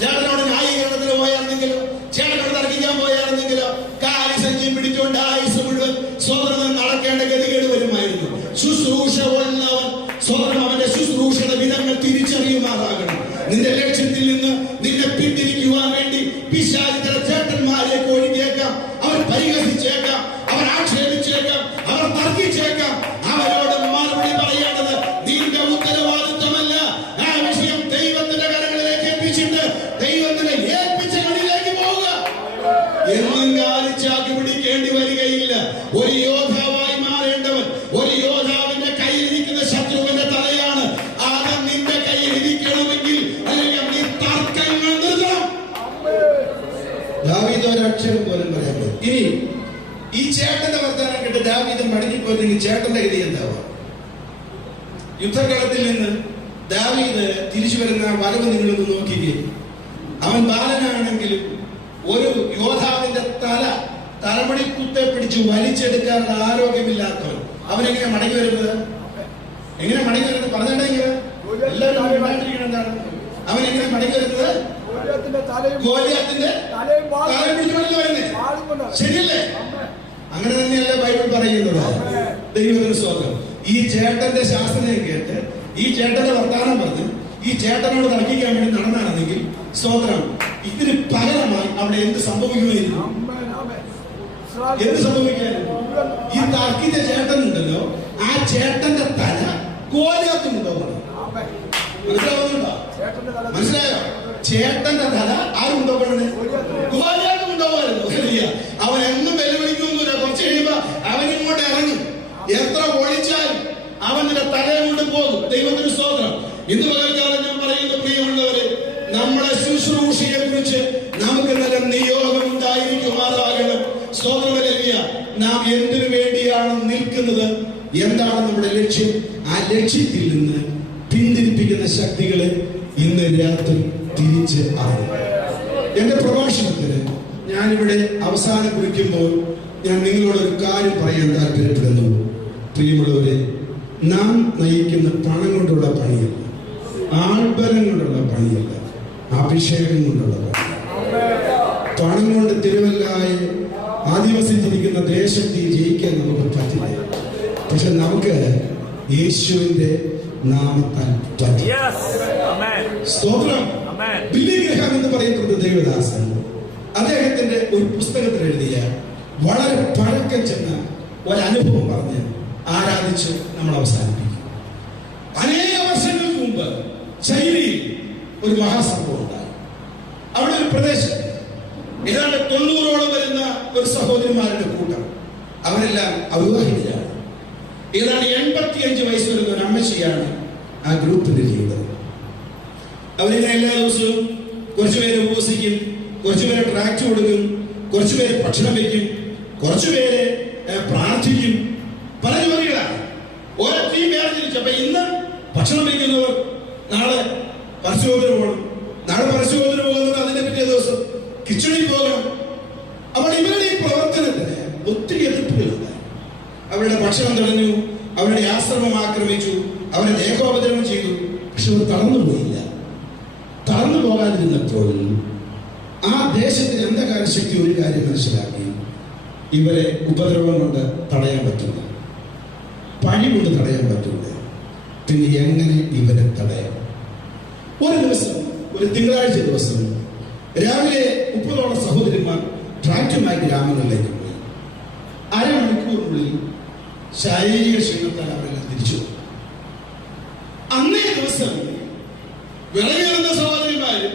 ചേട്ടനോട് ന്യായീകരണത്തിന് പോയായിരുന്നെങ്കിലോ, ചേട്ടനോട് തർക്കിക്കാൻ പോയായിരുന്നെങ്കിലോ, കാലി സഞ്ചിയും പിടിച്ചുകൊണ്ട് ആയുസ് മുഴുവൻ സ്വതന്ത്രം നടക്കേണ്ട ഗതികേട് വരുമായിരുന്നു. ശുശ്രൂഷ ഉള്ളവൻ സ്വതന്ത്രം അവന്റെ ശുശ്രൂഷയുടെ വിധങ്ങൾ തിരിച്ചറിയുമാറാകണം. നിന്റെ ലക്ഷ്യത്തിൽ നിന്ന് നിന്നെ പിന്തിരിക്കുവാൻ വേണ്ടി പിശാച് ചില ചേട്ടന്മാരെ ഒഴിഞ്ഞേക്കാം, അവർ പരിഹസിച്ചേക്കാം, അവർ ആക്ഷേപിച്ചേക്കാം, അവർ തർക്കിച്ചേക്കാം. അവരോട് മറുപടി പറയേണ്ടത് നിന്റെ ഉത്തരവാദിത്വമല്ല. ആ വിഷയം ദൈവത്തിന്റെ കരങ്ങളിലേക്ക് ഏൽപ്പിച്ചിട്ട് ദൈവത്തിന്റെ ഏൽപ്പിച്ച കണ്ണിലേക്ക് പോവുക. എന്നും കാലിച്ചാക്കി പിടിക്കേണ്ടി വരികയില്ല. ഒരു യോദ്ധാവായി മാറേണ്ടവൻ ഒരു യോദ്ധാവിന്റെ കയ്യിലിരിക്കുന്ന ശത്രുവിന്റെ തലയാണ്. അത് നിന്റെ കയ്യിൽ ഇരിക്കണമെങ്കിൽ അല്ലെങ്കിൽ നീ തർക്കങ്ങൾ നിർത്തണം. ദാവീദ് ഒരക്ഷരം പോലും പറയാൻ പറ്റും. ഇനി ഈ ചേട്ടന്റെ വർത്തമാനം കേട്ട് ദാവീദ് മടങ്ങിപ്പോയിരുന്നെങ്കിൽ ചേട്ടന്റെ ഗതി എന്താവാം? യുദ്ധകളത്തിൽ നിന്ന് ദാവീദ് തിരിച്ചു വരുന്ന വരവ് നിങ്ങളൊന്ന് നോക്കുകയും, അവൻ ബാലനാണെങ്കിലും ഒരു യോദ്ധാവിന്റെ തലമുടി കുത്തെ പിടിച്ച് വലിച്ചെടുക്കാനുള്ള ആരോഗ്യമില്ലാത്തവൻ അവനെങ്ങനെ മടങ്ങി വരുന്നത്? എങ്ങനെ മടങ്ങി വരുന്നത്? പറഞ്ഞിട്ടെങ്കിൽ എല്ലാവരും എന്താണ് അവൻ എങ്ങനെ മടങ്ങി വരുന്നത്? ഗോലിയാത്തിന്റെ തലയും പിടിച്ചുകൊണ്ടല്ലേ വരുന്നത്. ശരിയല്ലേ? അങ്ങനെ തന്നെയല്ലേ ബൈബിൾ പറയുന്നത്. ദൈവത്തിന് സ്തോത്രം. ഈ ചേട്ടന്റെ ശാസ്ത്രം കേട്ട് ഈ ചേട്ടന്റെ വർത്താനം പറഞ്ഞ് ഈ ചേട്ടനോട് തർക്കിക്കാൻ വേണ്ടി നടന്നാണെങ്കിൽ സ്തോത്രം, ഇതിന് പകരമായി അവിടെ എന്ത് സംഭവിക്കുമായിരുന്നു? എന്ത് സംഭവിക്കായിരുന്നു? ഈ തർക്കിച്ച ചേട്ടനുണ്ടല്ലോ, ആ ചേട്ടന്റെ തല ഗോലിയാത്തുണ്ടോ? മനസ്സിലാവുന്നുണ്ടോ? മനസ്സിലായോ? ചേട്ടന്റെ തല ആരുണ്ടോ? ഗോലിയാത്തും ഉണ്ടാവുമായിരുന്നു. അവൻ എന്നും വെല്ലുവിളിക്കൊന്നുമില്ല. കുറച്ച് കഴിയുമ്പോ അവനിങ്ങോട്ട് ഇറങ്ങും. എത്ര ഒളിച്ചാലും അവന്റെ തലയെ കൊണ്ട് പോകും. ദൈവത്തിന് സ്തോത്രം. ഇന്ന് പകൽക്കാലം നമ്മുടെ ശുശ്രൂഷയെ കുറിച്ച് നമുക്ക് നല്ല നിയോഗം ഉണ്ടായിരിക്കുമാറാകണം. സ്തോത്രം ഹല്ലേലൂയ. നാം എന്തിനു വേണ്ടിയാണ് നിൽക്കുന്നത്, എന്താണ് നമ്മുടെ ലക്ഷ്യം, ആ ലക്ഷ്യത്തിൽ നിന്ന് പിന്തിരിപ്പിക്കുന്ന ശക്തികളെ ഇന്ന് രാത്രി തിരിച്ച് അറിയുക. എന്റെ പ്രഭാഷണത്തിന് ഞാനിവിടെ അവസാനം കുറിക്കുമ്പോൾ ഞാൻ നിങ്ങളോടൊരു കാര്യം പറയാൻ താല്പര്യപ്പെടുന്നു. പ്രിയമുള്ളവരെ, നാം നയിക്കുന്ന പണം കൊണ്ടുള്ള പണിയല്ല, ആൾബലം കൊണ്ടുള്ള പണിയല്ല, അഭിഷേകം കൊണ്ടുള്ള പണി. പണം കൊണ്ട് തിരുവല്ലായി ആദിവസിച്ചിരിക്കുന്ന ദേശത്തെ ജയിക്കാൻ നമുക്ക് പറ്റില്ല. പക്ഷെ നമുക്ക് യേശുവിന്റെ നാമത്താൽ പറ്റും. സ്തോത്രം. ബില്ലി ഗ്രഹാം എന്ന് പറയുന്നത് ദേവദാസൻ അദ്ദേഹത്തിന്റെ ഒരു പുസ്തകത്തിൽ എഴുതിയ വളരെ പഴക്കം ചെന്ന ഒരനുഭവം പറഞ്ഞ് ആരാധിച്ച് നമ്മൾ അവസാനിപ്പിക്കും. അനേക വർഷങ്ങൾക്ക് മുമ്പ് ചൈനയിൽ ഒരു മഹാസംഭവം ഉണ്ടായി. അവിടെ ഒരു പ്രദേശം ഏതാണ്ട് 90ഓളം വരുന്ന ഒരു സഹോദരിമാരുടെ കൂട്ടം, അവരെല്ലാം അവിവാഹിതരാണ്. ഏതാണ്ട് 85 വയസ്സ് വരുന്ന ഒരു അമ്മച്ചിയാണ് ആ ഗ്രൂപ്പിന്റെ ലീഡർ. അവരിങ്ങനെ എല്ലാ ദിവസവും കുറച്ചുപേര് ഉപവസിക്കും, കുറച്ചുപേരെ ട്രാക്ട് കൊടുക്കും, കുറച്ചുപേര് ഭക്ഷണം വയ്ക്കും, കുറച്ചുപേര് പ്രാർത്ഥിക്കും. പല ജോലികളാണ്. ഓരോ ടീം വേർതിരിച്ചു. അപ്പൊ ഇന്ന് ഭക്ഷണം വയ്ക്കുന്നവർ നാളെ പരസ്യോധന പോകണം, നാളെ പരസ്യോധന പോകുന്നത് അതിന്റെ പിറ്റേ ദിവസം കിച്ചണിൽ പോകണം. അപ്പോൾ ഇവരുടെ ഈ പ്രവർത്തനത്തിന് ഒത്തിരി എതിർപ്പുകളുണ്ട്. അവരുടെ ഭക്ഷണം തടഞ്ഞു, അവരുടെ ആശ്രമം ആക്രമിച്ചു, അവരെ ദേഹോപദ്രവം ചെയ്തു. പക്ഷെ അവർ തളർന്നുപോയില്ല. തളർന്നു പോകാതിരുന്നപ്പോൾ ആ ദേശത്തിന്റെ അന്ധകാര ശക്തി ഒരു കാര്യം മനസ്സിലാക്കി: ഇവരെ ഉപദ്രവം കൊണ്ട് തടയാൻ പറ്റില്ല, പണി കൊണ്ട് തടയാൻ പറ്റില്ല. പിന്നെ എങ്ങനെ ഇവരെ തടയാം? ഒരു ദിവസം, ഒരു തിങ്കളാഴ്ച ദിവസം രാവിലെ 30ഓളം സഹോദരിമാർ ട്രാക്റ്റുമായി ഗ്രാമങ്ങളിലേക്ക് പോയി. അരമണിക്കൂറിനുള്ളിൽ ശാരീരിക ക്ഷീണത്താൽ അവരെല്ലാം തിരിച്ചു. അന്നേ ദിവസം വിളയുന്ന സഹോദരിമാരും,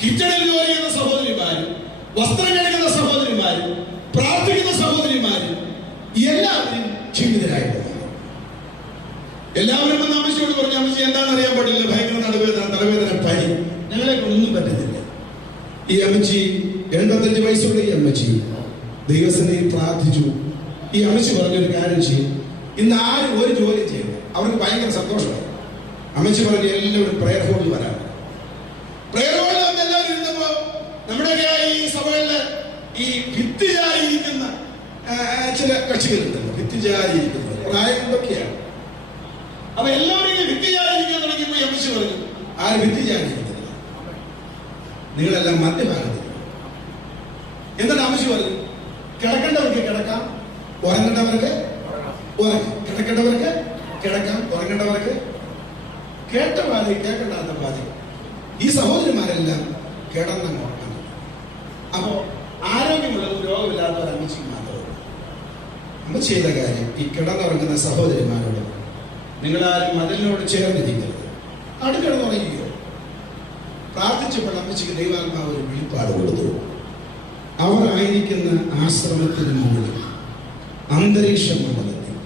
കിച്ചണിൽ ജോലി ചെയ്യുന്ന സഹോദരിമാരും, വസ്ത്രം കഴുകുന്ന സഹോദരിമാരും, പ്രാർത്ഥിക്കുന്ന സഹോദരിമാരും എല്ലാവരും ക്ഷീണിതരായി പോകുന്നു. എല്ലാവരും വന്ന് അമ്മച്ചിയോട് പറഞ്ഞു: അമ്മച്ചി എന്താണെന്ന് അറിയാൻ പാടില്ല, ഭയങ്കര നടുവേദന, തലവേദന, പനി, ഞങ്ങളെ കൊണ്ടൊന്നും പറ്റുന്നില്ല. ഈ അമ്മച്ചി 85 വയസ്സുള്ള ഈ അമ്മച്ചി ദൈവസന്നിധിയിൽ പ്രാർത്ഥിച്ചു. ഈ അമ്മച്ചി പറഞ്ഞൊരു കാര്യം ചെയ്യും, ഇന്ന് ആരും ഒരു ജോലി ചെയ്യണം. അവർക്ക് ഭയങ്കര സന്തോഷമായി. അമ്മച്ചി പറഞ്ഞു: എല്ലാവരും പ്രയർ ഹോളിൽ വരാം. പ്രയർ ഹോളിൽ വന്ന് എല്ലാവരും ഇരുന്നപ്പോ നമ്മുടെയൊക്കെ ഈ സഭകളില് ഈ ഭിത്തിചാരിയിരിക്കുന്ന ചില കക്ഷികളുണ്ടല്ലോ, ഭിത്തിചാരിയിരിക്കുന്നത് പ്രായം എന്തൊക്കെയാണ്. അപ്പൊ എല്ലാവരും ഇങ്ങനെ ഭിത്തിചാരിയിരിക്കാൻ തുടങ്ങിയപ്പോ അമ്മച്ചി പറഞ്ഞു: ആര് ഭിത്തിചാരിയിരിക്കുന്നില്ല, നിങ്ങളെല്ലാം മധ്യഭാഗത്ത്. എന്നിട്ട് അമ്മച്ചി പറഞ്ഞു: കിടക്കേണ്ടവർക്ക് കിടക്കാം, ഉറങ്ങേണ്ടവർക്ക് ഉറങ്ങാം, കിടക്കേണ്ടവർക്ക് കിടക്കാം, ഉറങ്ങേണ്ടവർക്ക്. കേട്ട പാതി കേൾക്കേണ്ടാത്ത പാതി. ഈ സഹോദരിമാരെല്ലാം കിടന്നങ്ങ് ഉറങ്ങുന്നു. അപ്പോ ആരോഗ്യമുള്ളതും രോഗമില്ലാത്തവർ അമ്മച്ചിക്ക് മാത്രമേ. അമ്മ ചെയ്ത കാര്യം ഈ കിടന്നുറങ്ങുന്ന സഹോദരിമാരോട്: നിങ്ങളാരും മതിലിനോട് ചേർന്നിരിക്കരുത്, അടുക്കിടന്നുറങ്ങിയോ. പ്രാർത്ഥിച്ചപ്പോൾ അമ്മച്ചിക്ക് ദൈവാത്മാവ് ഒരു വെളിപ്പാട് കൊടുത്തു. അവർ ആയിരിക്കുന്ന ആശ്രമത്തിന് മുകളിൽ അന്തരീക്ഷ മണ്ഡലത്തിൽ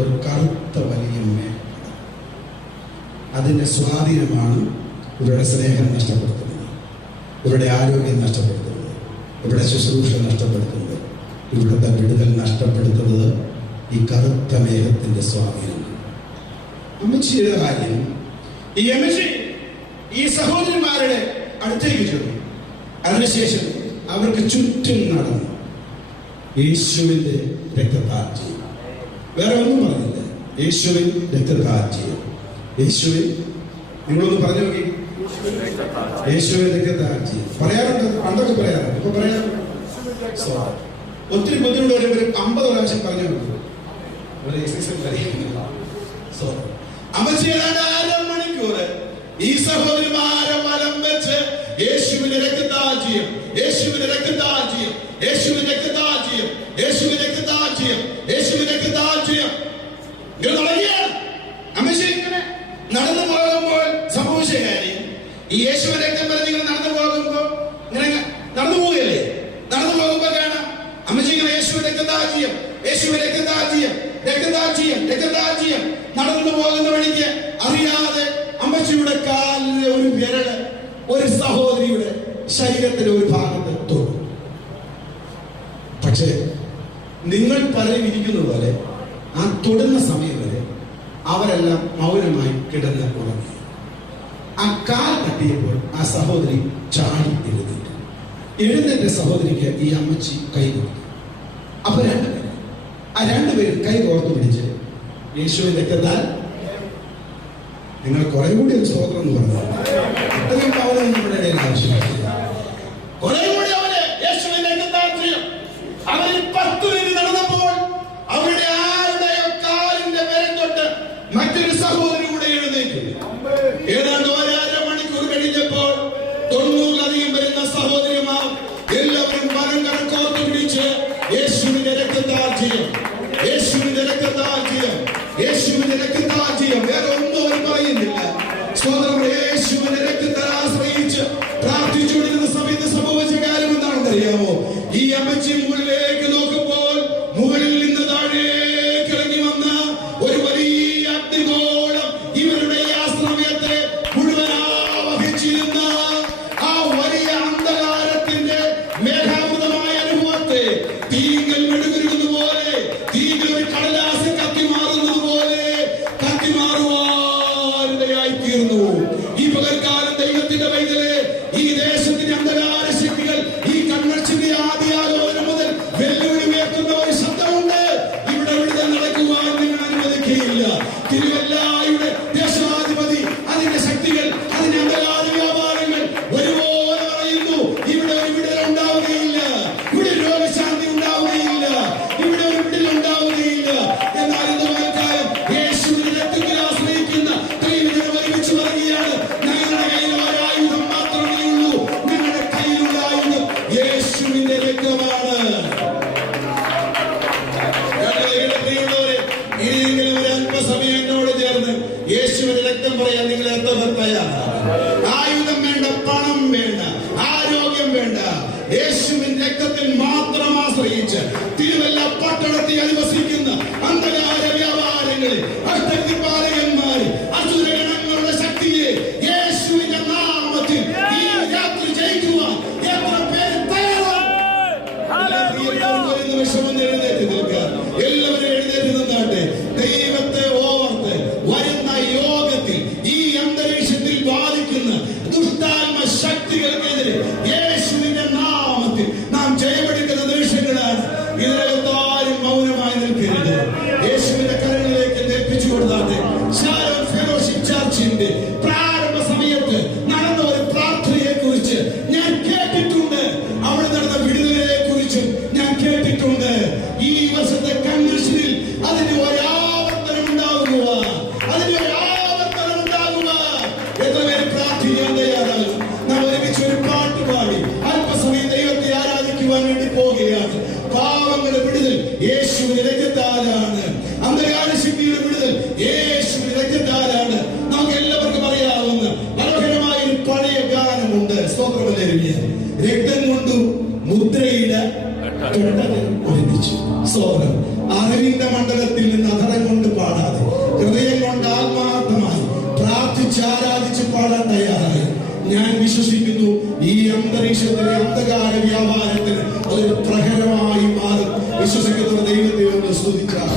ഒരു കറുത്ത വലിയ മേഘം. അതിന്റെ സ്വാധീനമാണ് ഇവരുടെ സ്നേഹം നഷ്ടപ്പെടുത്തുന്നത്, ഇവരുടെ ആരോഗ്യം നഷ്ടപ്പെടുത്തുന്നത്, ഇവരുടെ ശുശ്രൂഷ നഷ്ടപ്പെടുത്തുന്നത്, ഇവിടുത്തെ വിടുതൽ നഷ്ടപ്പെടുത്തുന്നത് ഈ കറുത്ത മേഘത്തിന്റെ സ്വാധീനം. അമ്മച്ചിയുടെ കാര്യം, ഈ അമ്മച്ചി ഈ സഹോദരന്മാരുടെ അടുത്തേക്ക് ചെന്നു. അതിനുശേഷം അവർക്ക് ചുറ്റും നടന്നു യേശുവിന്റെ രക്തത്താൽ ചെയ്യും. വേറെ ഒന്നും പറഞ്ഞില്ല. യേശുവിൻ രക്തത്താൽ ചെയ്യും. യേശുവിൻ, നിങ്ങളൊന്ന് പറഞ്ഞു നോക്കി, യേശുവിൻ രക്തത്താൽ ചെയ്യും. പറയാറുണ്ട്, പണ്ടൊക്കെ പറയാറുണ്ട്, ഇപ്പൊ പറയാറുണ്ട്. ഒത്തിരി ബുദ്ധിമുട്ടുള്ളവർ 50 പ്രാവശ്യം പറഞ്ഞു അമ്മച്ചി ഏതാണ്ട് 1/2 മണിക്കൂർ ഈ സഹോദരിമാരെ വലം വെച്ച് യേശുവിന്റെ രക്തത്താൽ ചെയ്യും, യേശുവിന്റെ രക്തത്താൽ ചെയ്യും, യേശുവിന്റെ രക്തത്താൽ ചെയ്യും, യേശുവിന്റെ രക്തത്താൽ ചെയ്യും, യേശുവിന്റെ രക്തത്താൽ ചെയ്യും. ഇത് തുടങ്ങിയാണ്. അമ്മച്ചി ഇങ്ങനെ നടന്നു പോകുമ്പോൾ സംഭവിച്ച കാര്യം, ഈ യേശുവിന്റെ രക്തം പറഞ്ഞ് ഇങ്ങനെ നടന്നു പോകുമ്പോ ഇങ്ങനെ നടന്നു പോവുകയല്ലേ, നടന്നു പോകുമ്പോ കാണാം അമ്മച്ചി ഇങ്ങനെ യേശുവിന്റെ രക്തത്താൽ ചെയ്യും, യേശുവിന്റെ രക്തത്താൽ ചെയ്യും, രക്തത്താൽ ചെയ്യും, രക്തത്താൽ ചെയ്യും. നടന്നു പോകുന്ന വഴിക്ക് അറിയാതെ അമ്മച്ചിയുടെ കാലിലെ ഒരു വിരല് ഒരു സഹോദരിയുടെ ശരീരത്തിന്റെ ഒരു ഭാഗത്ത് തൊട്ടു. പക്ഷേ നിങ്ങൾ പലരും ഇരിക്കുന്ന പോലെ ആ തൊടുന്ന സമയം വരെ അവരെല്ലാം മൗനമായി കിടന്ന് ഉറങ്ങി. ആ കാൽ തട്ടിയപ്പോൾ ആ സഹോദരി ചാടി എഴുന്നേറ്റ സഹോദരിക്ക് ഈ അമ്മച്ചി കൈ കൊടുത്തു. അപ്പൊ രണ്ടുപേരും കൈ കോർത്തു പിടിച്ച് യേശുവിന്റെ രക്തത്താൽ, നിങ്ങൾ കുറെ കൂടി ഒരു സ്തോത്രം എന്ന് പറഞ്ഞു. ഇത്രയും പവനം നമ്മുടെ ഇടയിൽ ആവശ്യമില്ല. കുറെ കൂടി അവര് യേശുവിന്റെ രക്തത്താൽ ചെയ്യും. അവരിൽ 10 മിനിറ്റ് നടന്നപ്പോൾ അവരുടെ ആരുടെയോ കാലിന്റെ വിരൽ തൊട്ട് മറ്റൊരു സഹോദരി കൂടെ എഴുന്നേറ്റു. ഏതാണ്ട് 1.5 മണിക്കൂർ കഴിഞ്ഞപ്പോൾ 90-ലധികം വരുന്ന സഹോദരിമാർ എല്ലാവരും വലം കണക്കോർത്ത് പിടിച്ച് യേശുവിന്റെ രക്തത്താൽ ചെയ്യും, യേശുവിന്റെ രക്തത്താൽ ചെയ്യും, യേശുവിന്റെ രക്തത്താൽ ചെയ്യും. വേറെ ഒന്നും അവർ പറയുന്നില്ല. സ്വന്തം യേശുവിന്റെ രക്തത്താൽ ആശ്രയിച്ച് പ്രാർത്ഥിച്ചുകൊണ്ടിരുന്ന സമയത്ത് സംഭവിച്ച കാര്യം എന്താണെന്ന് അറിയാമോ? ഈ അമ്മച്ചി മുകളിലേക്ക് നോക്കുമ്പോൾ മുകളിൽ നിന്ന് താഴേക്ക് ഇറങ്ങി വന്ന ഒരു വലിയ അഗ്നിഗോളം ഇവരുടെ ആ സമയത്തെ മുഴുവൻ വഹിച്ചിരുന്ന ആ വലിയ അന്ധകാരത്തിന്റെ മേഘാവൃതമായ അനുഭവത്തെ തീങ്കൽ മെഴുകുന്നത് പോലെ, തീങ്കൽ ഒരു കടലാസ് കത്തി മാറുന്നത് പോലെ കത്തി മാറുവാനിടയായി തീർന്നു. ഈ പകൽക്കാലം ദൈവത്തിന്റെ വൈദ്യരെ, ഈ ദേശത്തിന്റെ അന്ധകാര ശക്തികൾ ഈ കൺവെൻഷന്റെ ആദ്യാലോചന മുതൽ വെല്ലുവിളി ഉയർത്തുന്ന ഒരു ശബ്ദമുണ്ട്. ഇവിടെ വിടുതൽ നടക്കുവാൻ നിങ്ങൾ അനുവദിക്കുകയില്ല. തിരുവല്ലായുടെ ദേശാധിപതി, അതിന്റെ ശക്തികൾ, അതിന്റെ അന്ധകാര വ്യാപാരങ്ങൾ ഒരുപോലെ പറയുന്നു, ഇവിടെ ഒരു വിടുതൽ ഉണ്ടാവുകയില്ല, ഇവിടെ രോഗശാന്തി ഉണ്ടാവുകയില്ല, ഇവിടെ ഒരു വിടുതൽ ഉണ്ടാവുകയില്ല. എന്നാൽ ഇന്ന് പകൽക്കാലം യേശുവിന്റെ രക്തത്തിൽ ആശ്രയിക്കുന്ന ദൈവജനം ഒരുമിച്ച് പറയുകയാണ്, ഞങ്ങളുടെ കയ്യിൽ ഒരായുധം മാത്രമേ ഉള്ളൂ, ഞങ്ങളുടെ കയ്യിലുള്ള ആയുധം യേശുവിന്റെ രക്തമാണ്. ഇനിയെങ്കിലും ഒരു അല്പസമയം എന്നോട് ചേർന്ന് യേശുവിന്റെ രക്തം പറയാൻ നിങ്ങൾ എത്ര തയ്യാറാണ്? ആയുധം വേണ്ട, പണം വേണ്ട, ആരോഗ്യം വേണ്ട. യേശുവിന്റെ രക്തത്തിൽ മാത്രം ആശ്രയിച്ച് തിരുവല്ല പട്ടണത്തിൽ അധിവസിക്കുന്ന അന്ധകാര വ്യാപാരങ്ങളിൽ അഷ്ടപാലകന്മാരെ, അസുരഗണങ്ങളുടെ ശക്തിയെ യേശുവിന്റെ നാമത്തിൽ ഈ രാത്രി ജയിക്കുവാൻ എത്ര പേര് തയ്യാറാണ്? ഒരു നിമിഷം ഒന്ന് എഴുന്നേറ്റ് നിൽക്കുക. എല്ലാവരും എഴുന്നേറ്റ് നിന്നാട്ടെ. ദൈവത്തെ ഓർത്ത് വരുന്ന യോഗത്തിൽ ഈ അന്തരീക്ഷത്തിൽ ബാധിക്കുന്ന ദുഷ്ടാത്മ ശക്തികൾക്കെതിരെ യേശുവിന്റെ നാമത്തിൽ നാം ജയമെടുക്കുന്ന നിമിഷങ്ങളാണ്. ഇതിനകത്താരും മൗനമായി നിൽക്കരുത്. യേശുവിന്റെ കരങ്ങളിലേക്ക് ഏൽപ്പിച്ചു കൊടുത്താട്ടെ. ഷാരോൺ ഫെലോഷിപ്പ് ചർച്ചിന്റെ പ്രാരംഭ സമയത്ത് നടന്ന ഒരു പ്രാർത്ഥനയെ കുറിച്ച് ഞാൻ കേട്ടിട്ടുണ്ട്. അവിടെ നടന്ന വിടുതലയെ കുറിച്ചും ഞാൻ കേട്ടിട്ടുണ്ട്. ഈ വർഷത്തെ കൺവെൻഷനിൽ അതിന് ഒരാവർത്തനം ഉണ്ടാകുക, അതിന് ഒരാവർത്തനം ഉണ്ടാകുക. എത്ര പേര് പ്രാർത്ഥിക്കാൻ തയ്യാറാകും? നാം ഒരുമിച്ച് ഒരു പാട്ട് പാടി അല്പസമയം ദൈവത്തെ ആരാധിക്കുവാൻ വേണ്ടി പോവുകയാണ്. പാവങ്ങളുടെ വിടുതൽ യേശുവിന്റെ രക്തത്താലാണ്. അന്ധകാര ശക്തിയുടെ വിടുതൽ യേശുവിന്റെ രക്തത്താലാണ്. നമുക്ക് എല്ലാവർക്കും അറിയാവുന്ന മനോഹരമായ ഒരു പഴയ ഗാനമുണ്ട്. സ്തോത്രമല്ലേ? രക്തം കൊണ്ടു മുദ്രയിട ഒരുമിച്ചു സ്തോത്രം. അറിവിന്റെ മണ്ഡലത്തിൽ നിന്ന് അധരം കൊണ്ട് പാടാതെ ഹൃദയം കൊണ്ട് ആത്മാർത്ഥമായി പ്രാർത്ഥിച്ച് ആരാധിച്ച് പാടാൻ തയ്യാറായി. ഞാൻ വിശ്വസിക്കുന്നു ഈ അന്തരീക്ഷത്തിലെ അന്ധകാര വ്യാപാരത്തിന് അതൊരു പ്രഹരമായി മാറും. വിശ്വസിക്കുന്ന ദൈവത്തെ ഒന്ന് സ്തുതിച്ചാൽ